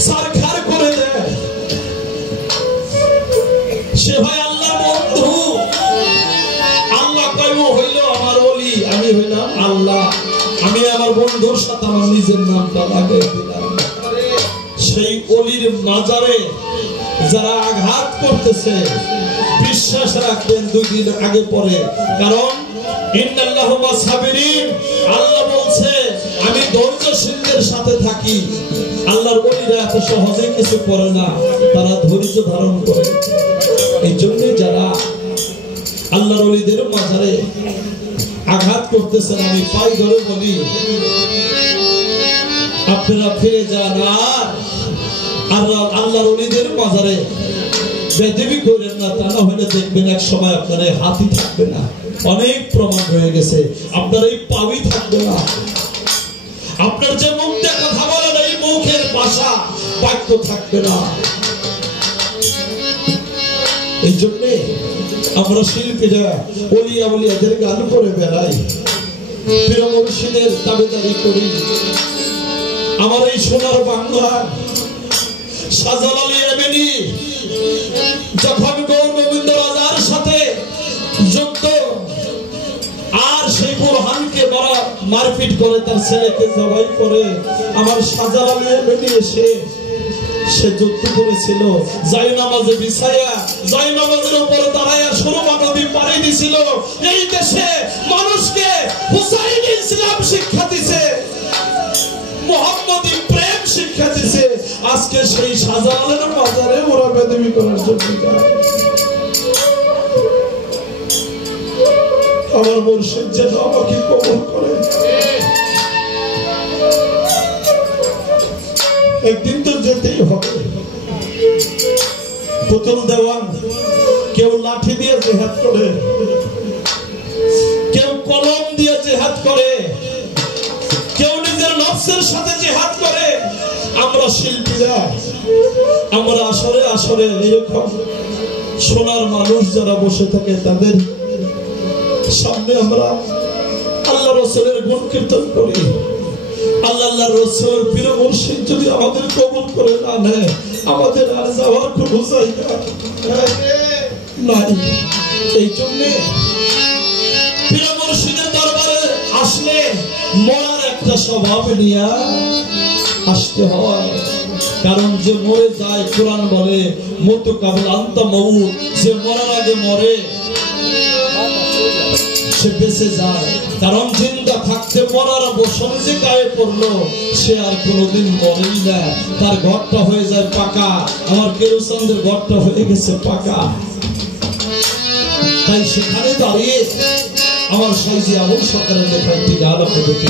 সারখার করে দেয়, সে ভাই আল্লাহর বন্ধু। আল্লাহ কইব হইল আমার ওলি, আমি হইলাম আল্লাহ, আমি আমার বন্ধুর সাথে আমার নিজের নামটা লাগাই দিলাম। সেই ওলির মাজারে যারা আঘাত করতেছে বিশ্বাস রাখবেন 2 দিন আগে পরে, কারণ ইন্নাল্লাহু মাস সাবিরিন, আল্লাহ বলছে আমি ধৈর্যশীলদের সাথে থাকি। আল্লাহর ওলিরা এত সহজে কিছু করে না, তারা ধৈর্য ধারণ করে। এই জন্য যারা আল্লাহর ওলিদের মাজারে আঘাত করতেছেন, আমি পাই ধরে বলি আপনারা ফিরে যান আর আল্লাহর ওলিদের মাজারে বেদবি করেন না, তা না হলে দেখবেন এক সময় আপনার এই হাতই থাকবে না। অনেক প্রমাণ হয়ে গেছে, আপনার এই পাবই থাকবে না। আপনার যে মুখে কথা বলেন এই মুখের ভাষা বাক্য থাকবে না। এই জন্য আমরা শিল্পীরা ওলিয়া ওলিয়াদের গান করে বেড়াই, পীর মুর্শিদের দাবিদারি করি। আমার এই সোনার বাংলা শাহজালাল এমনি যখন গৌর গোবিন্দ রাজার সাথে যুদ্ধ আর সেই বুরহানকে বড় মারপিট করে, তার ছেলেকে জবাই করে, আমার শাহজালাল এমনি এসে সে যুদ্ধ করেছিল। জায়নামাজে বিছায়া জায়নামাজের উপরে দাঁড়ায়া সুরমা নদী পাড়ি দিছিল। এই দেশে মানুষকে হুসাইন ইসলাম শিক্ষা দিছে, মুহাম্মদী প্রেম শিক্ষা দিছে। আজকে সেই শাহজালালের মাজারে ওরা বেদবি করার জন্য যায়। আমার মুর্শিদ যেন আমাকে কবুল করে। একদিন তো যেতেই হবে। পুতুল দেওয়ান কেউ লাঠি দিয়ে জিহাদ করে, কেউ কলম দিয়ে জিহাদ করে, কেউ নিজের নফসের সাথে জিহাদ করে। আমরা শিল্পীরা আমরা আসরে আসরে এরকম সোনার মানুষ যারা বসে থাকে তাদের সামনে আমরা আল্লাহ রাসূলের গুণ কীর্তন করি। আল্লাহ রাসূল পীর মুর্শিদ যদি আমাদের কবুল করে না নেয়, আমাদের আর যাওয়ার কোনো জায়গা নাই। এই জন্যে পীর মুর্শিদের দরবারে আসলে মরার একটা স্বভাব নিয়ে আসতে হয়। কারণ যে মরে যায়, কোরআন বলে মউতু কাবল আনতা মউত, যে মরার আগে মরে সে বেঁচে যায়। কারণ জিন্দা থাকতে মরার বসন যে গায়ে পড়লো সে আর কোনোদিন মরেই না, তার ঘরটা হয়ে যায় পাকা। আমার কেরুসানদের ঘরটা হয়ে গেছে পাকা। তাই সেখানে দাঁড়িয়ে আমার সাইজি আবুল সরকারের লেখা একটি গান আপনাদেরকে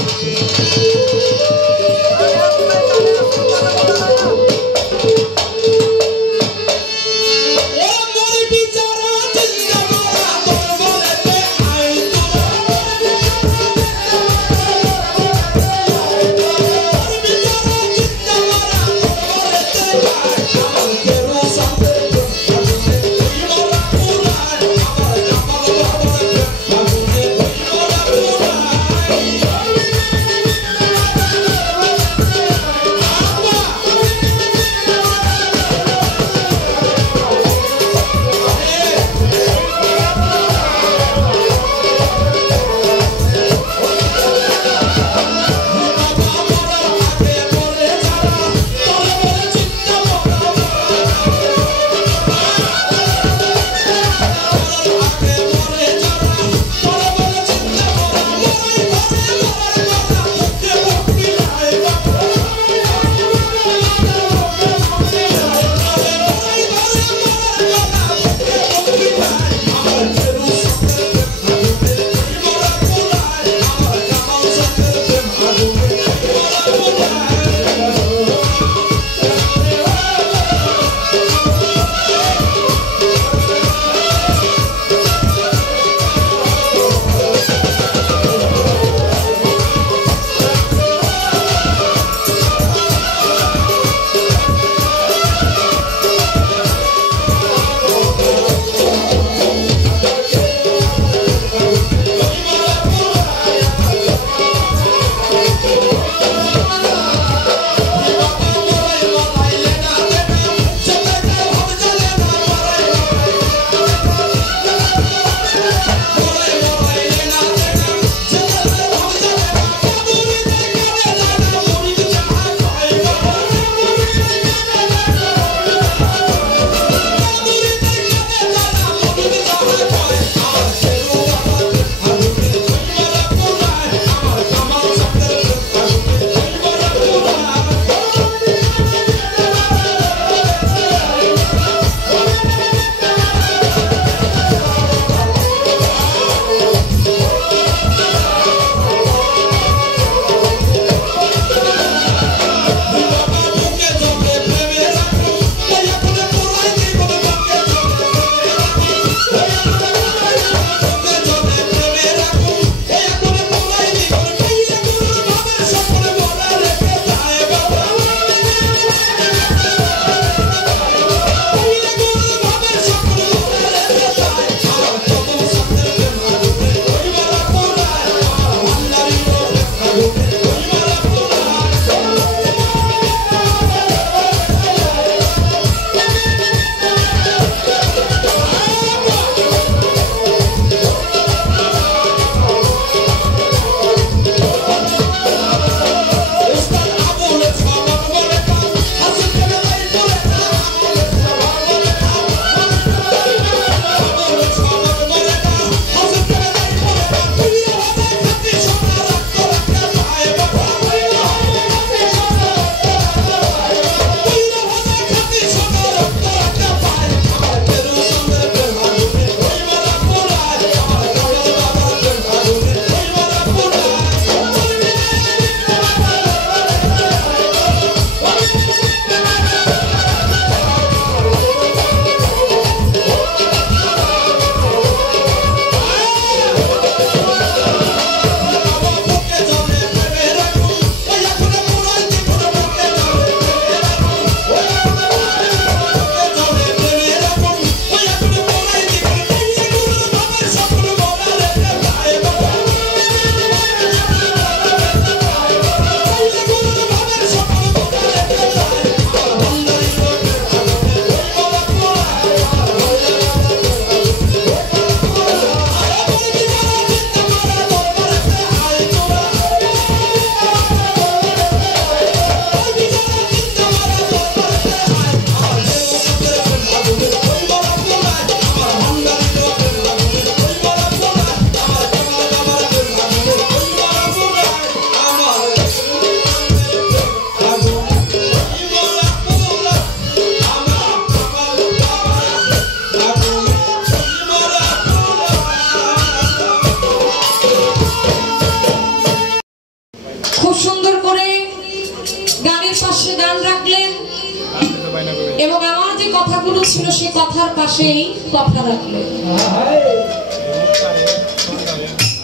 কথার পাশেই কথা রাখলেন।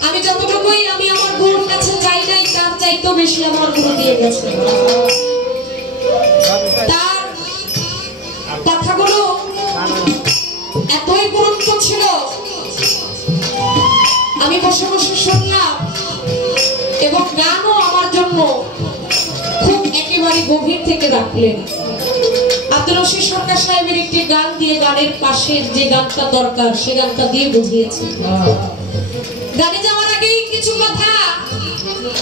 আমি যতটুকুই আমি আমার গুরুর কাছে যাই নাই, তার চাইতেও বেশি আমার গুরু দিয়ে গেছে। তার কথাগুলো এতই গুরুত্ব ছিল, আমি বসে বসে শুনলাম এবং গানও আমার জন্য খুব একেবারে গভীর থেকে রাখলেন। আব্দুল রশিদ সরকার সাহেবের একটি গান দিয়ে গানের পাশের যে গানটা দরকার সে গানটা দিয়ে বুঝিয়েছে। গানে যাওয়ার আগেই কিছু কথা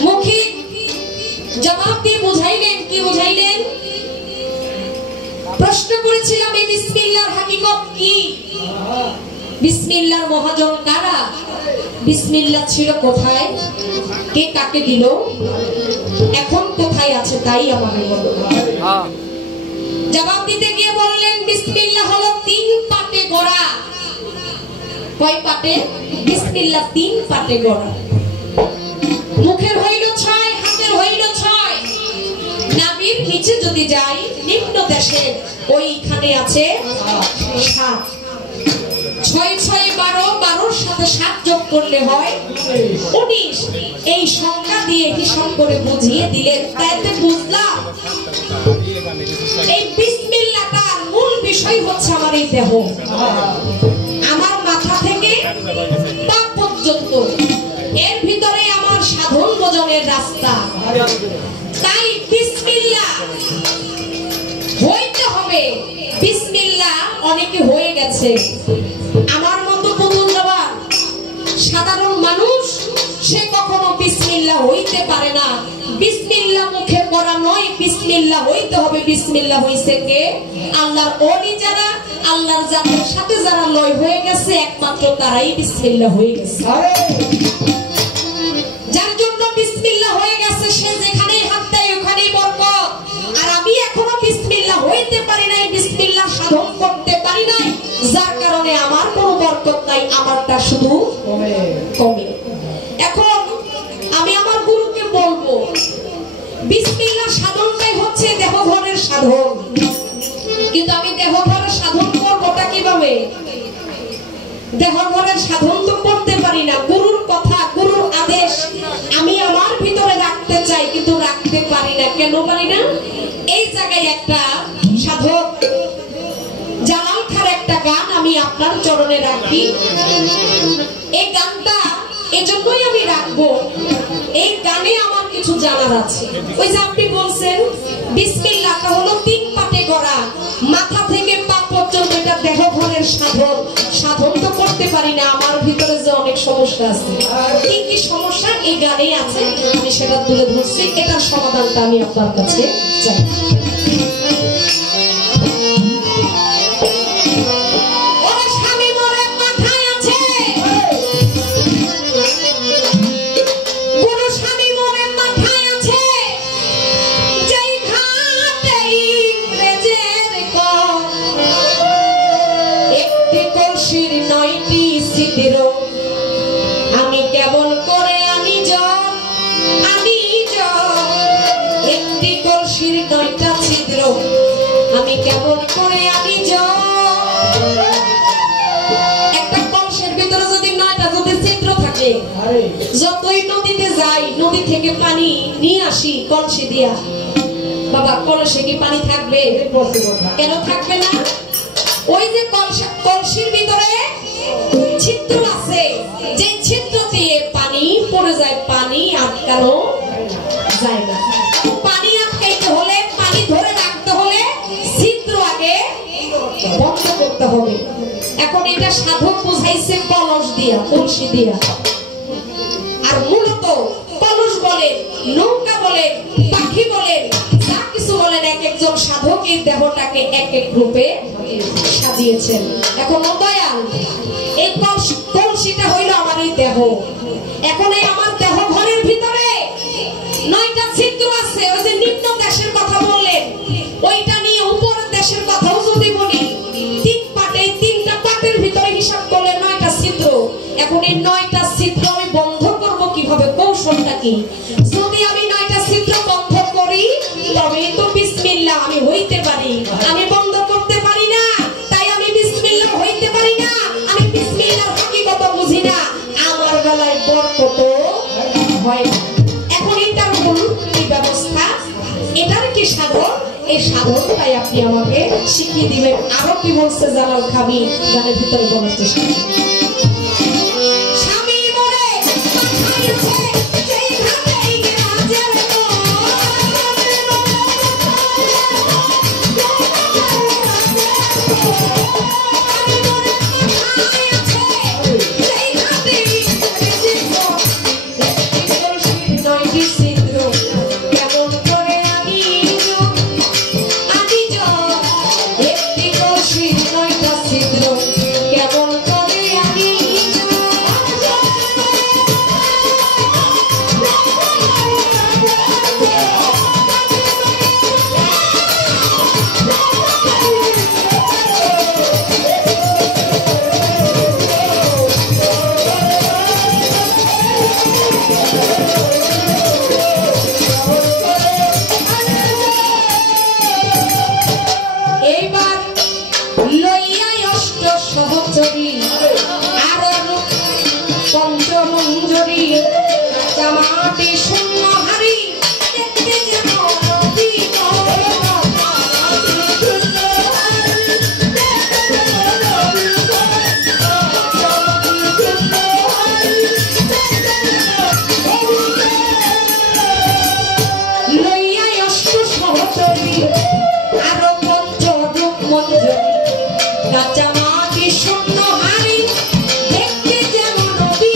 মৌখিক জবাব দিয়ে বুঝাইলেন। কি বুঝাইলেন? প্রশ্ন করেছিলাম এই বিসমিল্লাহর হাকিকত কি, বিসমিল্লাহর মহাজন কারা, বিসমিল্লাহ ছিল কোথায়, কে কাকে দিল, এখন কোথায় আছে তাই আমাদের বলো। জবাব দিতে গিয়ে বললেন বিসমিল্লাহ হলো 3 পাটে গড়া। কয় পাটে? বিসমিল্লাহ 3 পাটে গড়া। মুখের হইল 6, হাতের হইল 6, নাভির নিচে যদি যাই নিম্ন দেশে ওইখানে আছে 7। 6 6 12, 12-র সাথে 7 যোগ করলে হয় 19। এই সংখ্যা দিয়ে হিসাব করে বুঝিয়ে দিলেন। তাইতে বুঝলাম এই বিসমিল্লাহটার মূল বিষয় হচ্ছে আমার এই দেহ, আমার মাথা থেকে পা পর্যন্ত, এর ভিতরে আমার সাধন ভোজনের রাস্তা। তাই বিসমিল্লাহ হইতে হবে। বিসমিল্লাহ অনেকে হয়ে গেছে, আমার মতো নতুন জবান সাধারণ মানুষ, সে কখনো বিসমিল্লাহ হইতে পারে না। বিসমিল্লাহ মুখে পড়া নয়, বিসমিল্লাহ হইতে হবে। বিসমিল্লাহ হইছে কে? আল্লাহর ওলি যারা, আল্লাহর জাতের সাথে যারা লয় হয়ে গেছে, একমাত্র তারাই বিসমিল্লাহ হয়ে গেছে। যার জন্য বিসমিল্লাহ হয়ে গেছে সে যেখানেই হাত দেয় ওখানেই বরকত। আর আমি এখনো বিসমিল্লাহ হইতে পারি নাই, বিসমিল্লাহ সাধন করতে পারি নাই, যার কারণে আমার কোনো বরকত নাই, আমারটা শুধু কমে। এখন আমি আমার গুরুকে বলবো বিসমিল্লাহ সাধনটাই হচ্ছে দেহঘরের সাধন, কিন্তু আমি দেহঘরের সাধন করবোটা কিভাবে? দেহঘরের সাধন তো করতে পারি না। গুরুর কথা, গুরুর আদেশ আমি আমার ভিতরে রাখতে চাই, কিন্তু রাখতে পারি না। কেন পারি না? এই জায়গায় একটা সাধক জালাল খার একটা গান আমি আপনার চরণে রাখি। এই গানটা এজন্যই আমি রাখবো, এই গানে আমার কিছু জানার আছে। ওই যে আপনি বলছেন বিসমিল্লাহটা হলো 3 পাটে গড়া, মাথা থেকে পা পর্যন্ত এটা দেহঘরের সাধন। সাধন তো করতে পারি না, আমার ভিতরে যে অনেক সমস্যা আছে। কি কি সমস্যা এই গানেই আছে, আমি সেটা তুলে ধরছি। এটার সমাধানটা আমি আপনার কাছে চাই। আমি কেমন করে আমি একটি কলসির 9টা ছিদ্র, আমি কেমন করে আমি একটা কলসের ভিতরে যদি 9টা যদি ছিদ্র থাকে, যতই নদীতে যাই, নদী থেকে পানি নিয়ে আসি কলসি দিয়া, বাবা কলসে কি পানি থাকবে? কেন থাকবে না? ওই যে কলসির ভিতরে ছিদ্র আছে, যে ছিদ্র দিয়ে পানি পড়ে যায়, পানি আটকানো যায় না। পানি আটকাইতে হলে, পানি ধরে রাখতে হলে ছিদ্র আগে বন্ধ করতে হবে। এখন এটা সাধক বুঝাইছে কলস দিয়া, কলসি দিয়া। আর মূলত কলস বলেন, নৌকা বলেন, পাখি বলেন, যা কিছু বলেন, এক একজন সাধক এই দেহটাকে এক এক রূপে সাজিয়েছেন। এখন দয়াল এই কলসিটা হইল আমার এই দেহ। এখন এই আমার দেহ ঘরের ভিতরে 9টা ছিদ্র আছে। ওই যে নিম্ন দেশের কথা বললেন, ওইটা নিয়ে উপরের দেশের কথাও যদি বলি, 3 পাটে, 3টা পাটের ভিতরে হিসাব করলে 9টা ছিদ্র। এখন এই 9টা ছিদ্র আমি বন্ধ করব কিভাবে? কৌশলটা কি? যদি আমি 9টা ছিদ্র বন্ধ করি তবেই তো বিসমিল্লাহ আমি হইতে পারি। আমি বন্ধ করতে পারি না, তাই আমি বিসমিল্লাহ সাধন, তাই আপনি আমাকে শিখিয়ে দিবেন আরো কি বলছে জালাল খামি গানের ভিতরে বলার চেষ্টা করুন। স্বামী মরে মাথায় আছে যেই ঘাটেই রাজের পঞ্চমঞ্জরি জামাটি শূন্য হারি দেখতে যেন নদী লইয়া অষ্ট সহচরী আরো পঞ্চরূপ মঞ্জরি জামাটি শূন্য হারি দেখতে যেন নদী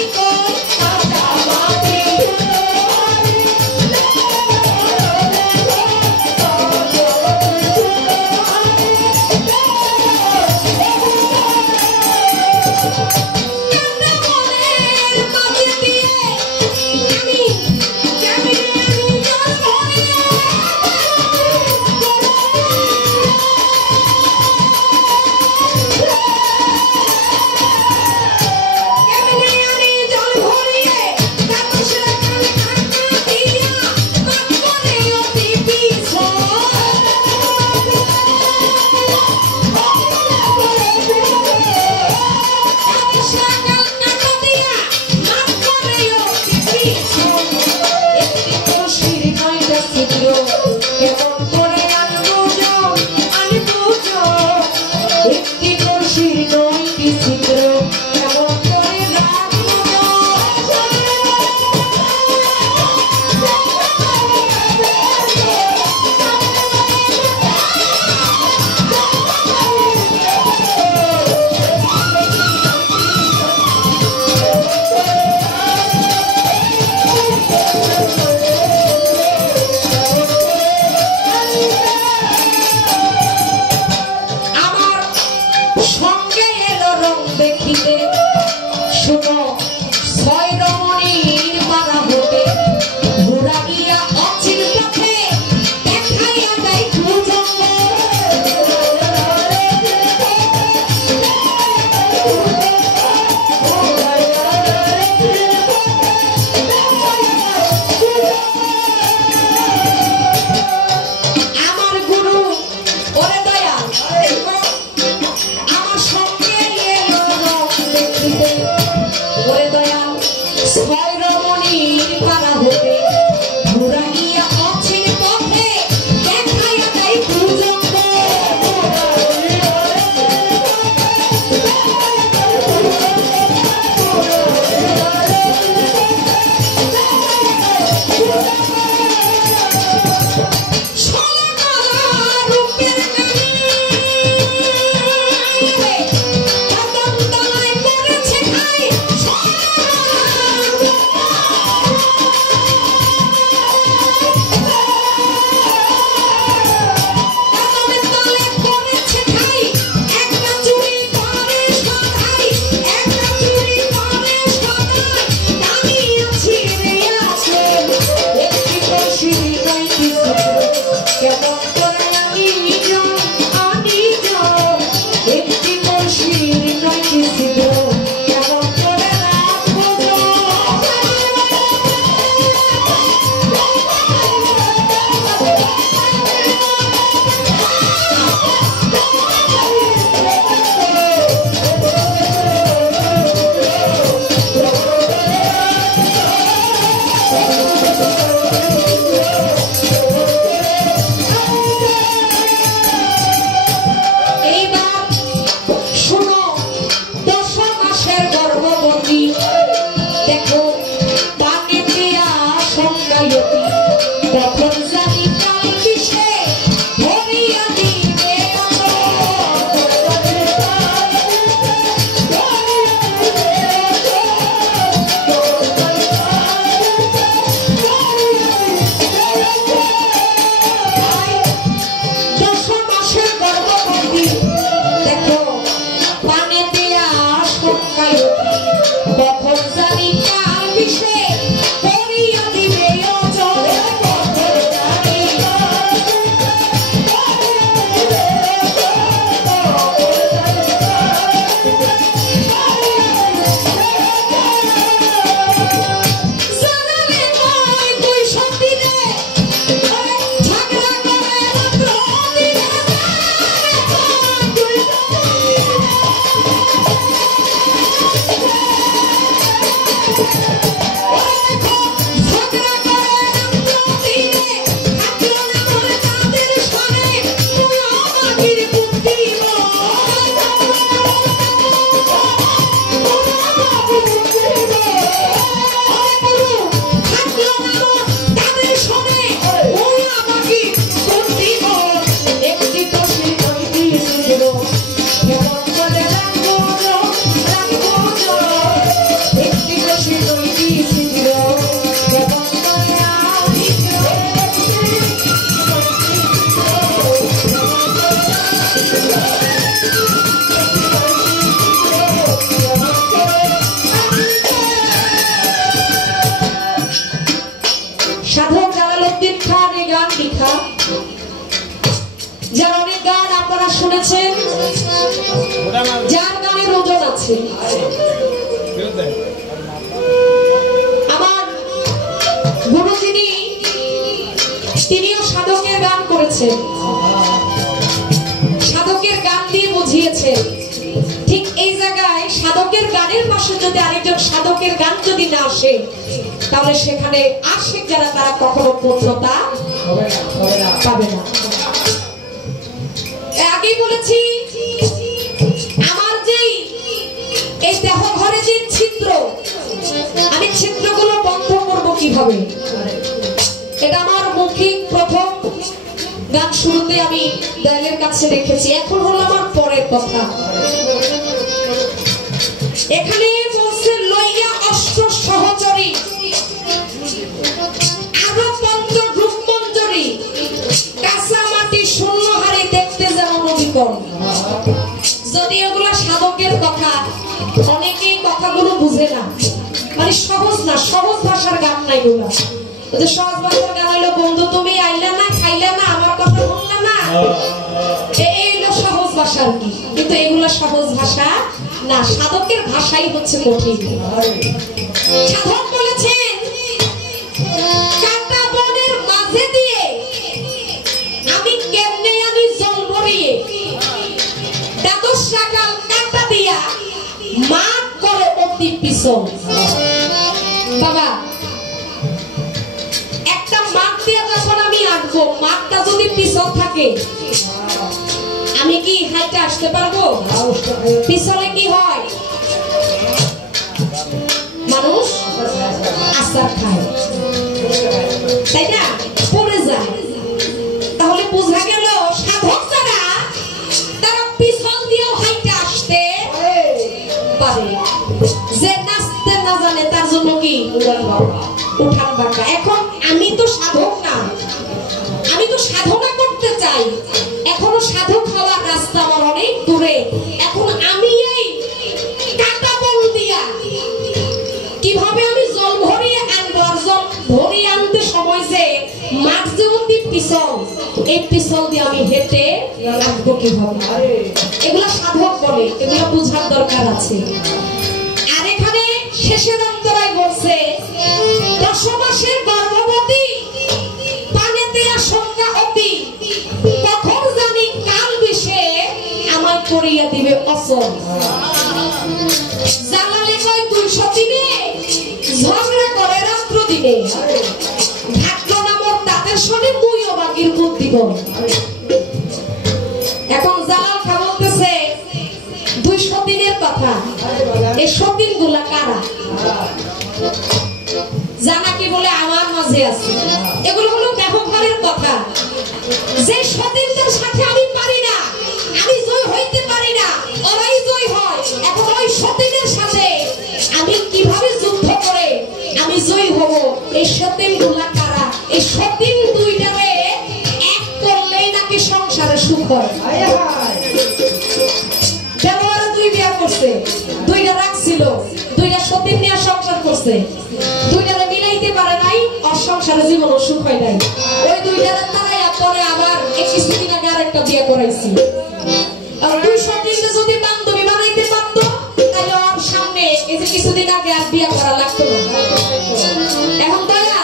সাধক জালালউদ্দিন খান এই গান লেখা, যার অনেক গান আপনারা শুনেছেন, যার গানের ওজন আছে। আমার গুরু তিনিও সাধকের গান করেছেন, সাধকের গান দিয়ে বুঝিয়েছেন। ঠিক এই জায়গায় সাধকের গানের পাশে যদি আরেকজন সাধকের গান যদি না আসে, তাহলে সেখানে আশিক যারা তারা কখনো পূর্ণতা পাবে না। আগেই বলেছি, আমার যেই এই দেহ ঘরে যে ছিদ্র, আমি ছিদ্রগুলো বন্ধ করব কিভাবে? এটা আমার মৌখিক প্রথম গান শুরুতে আমি দয়ালের কাছে রেখেছি। এখন হলো আমার পরের কথা। এখানে বলছে লইয়া অষ্ট সহচরী আরো পঞ্চ রূপমঞ্জরী, কাঁচা মাটি শূন্য হারে দেখতে যেমন অবিকল। যদি এগুলা সাধকের কথা, অনেকেই কথাগুলো বুঝে না, মানে সহজ না, সহজ ভাষার গান না এগুলা। সহজ ভাষার গান হইলো বন্ধু তুমি আইলা না, খাইলা না, আমার কথা বললা না, এইগুলো সহজ ভাষা আর কি। কিন্তু এগুলো সহজ ভাষা না, সাধকের ভাষাই হচ্ছে কঠিন। সাধক বলেছেন, কাটা বনের মাঝে দিয়ে আমি কেমনে আমি জল ভরিয়ে, দ্বাদশ সকাল কাটা দিয়া মাঠ করে অতি পিছন। বাবা, একটা মাঠ দিয়ে যখন আমি আঁকবো, মাঠটা যদি পিছন থাকে, আমি কি হাইটে আসতে পারবো? পিছনে কি হয়? মানুষ আচার খায়, তাই না? পড়ে যায়। তাহলে বোঝা গেল সাধক যারা, তারা পিছন দিয়েও হাইটে আসতে পারে। যে নাচতে না জানে তার জন্য কি উঠান বাঁকা। এখন আমি তো সাধক না, আমি তো সাধনা করতে চাই, এখনো সাধক হওয়ার রাস্তা আমার অনেক দূরে। এখন আমি এই কাটা বল দিয়া কিভাবে আমি জল ভরিয়ে আনবো, আর জল ভরিয়ে আনতে সময় যে মাঠ যেমন পিছল, এই পিছল দিয়ে আমি হেঁটে আনবো কিভাবে? এগুলা সাধক বলে, এগুলা বুঝার দরকার আছে। আর এখানে শেষের অন্তরায় বলছে, 10 মাসের গর্ভবতী পানেতে আশঙ্কা অতি, কখন জানি কাল বিষে আমায় করিয়া দিবে অচল। জালালে কয় 200 দিনে ঝগড়া করে রাত্র দিনে, থাকলো না মোর তাদের শোনে মুইও বাগির বুদ্ধি বল। এখন জালাল খা বলতেছে 200 দিনের কথা, এই সতীন গুলা কারা? জানা কি বলে আমার মাঝে আছে। এগুলো হলো দেহ ঘরের কথা। যে সতীনদের সাথে আমি পারি না, আমি জয় হইতে পারি না, ওরাই জয় হয়। এখন ওই সতীনের সাথে আমি কিভাবে যুদ্ধ করে আমি জয় হব? এই সতীন গুলা কারা? এই সতীন দুইটারে এক করলেই নাকি সংসারে সুখ হয়। দেওয়ার 2 বিয়া করছে, 2টা রাখছিল, 2টা সতীন নিয়ে সংসার করছে, 2টারে মিলাইতে পারে নাই, আর সংসারে জীবন সুখ হয় নাই। ওই 2টারে তারাই পরে আবার কিছুদিন আগে আরেকটা বিয়ে করাইছি। আর 2 সতীনকে যদি বান্ধবী বানাইতে পারতো, তাহলে ওর সামনে এই যে কিছুদিন আগে আর বিয়ে করা লাগতো না। এখন দয়া,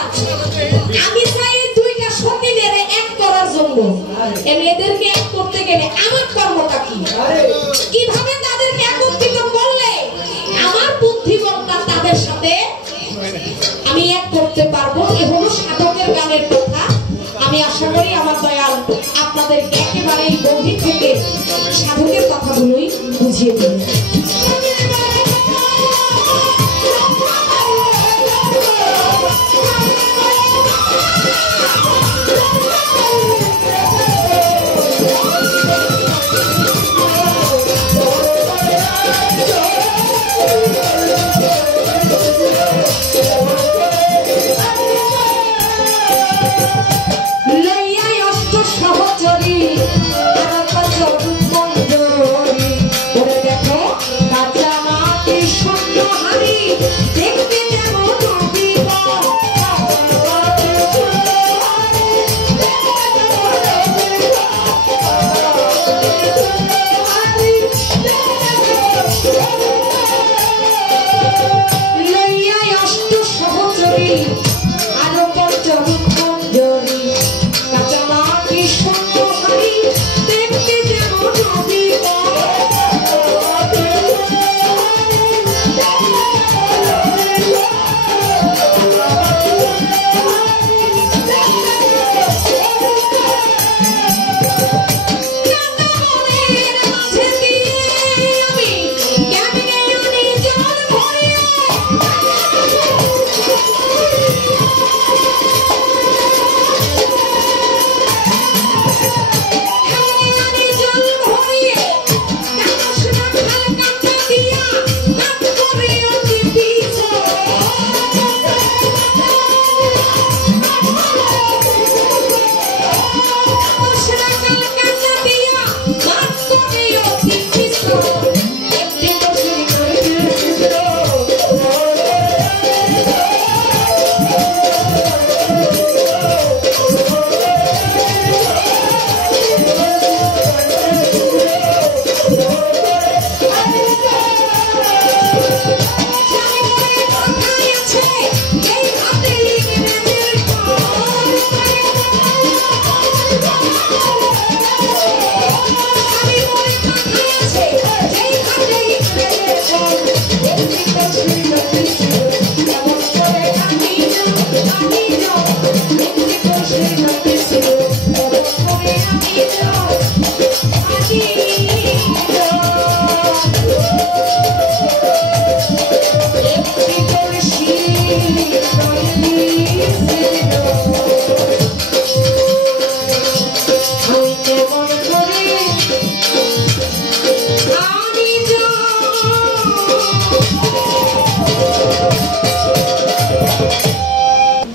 আমি চাই 2টা সতীনের এক করার জন্য। এদেরকে এক করতে গেলে আমার কর্মটা কি? কিভাবে তাদেরকে একত্রিত করলে আমার বুদ্ধিমত্তা তাদের সাথে করতে পারবো। এ হলো সাধকের গানের কথা। আমি আশা করি আমার দয়াল আপনাদের একেবারে এই গভীর থেকে সাধকের কথাগুলোই বুঝিয়ে দেবে।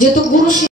যেহেতু গুরু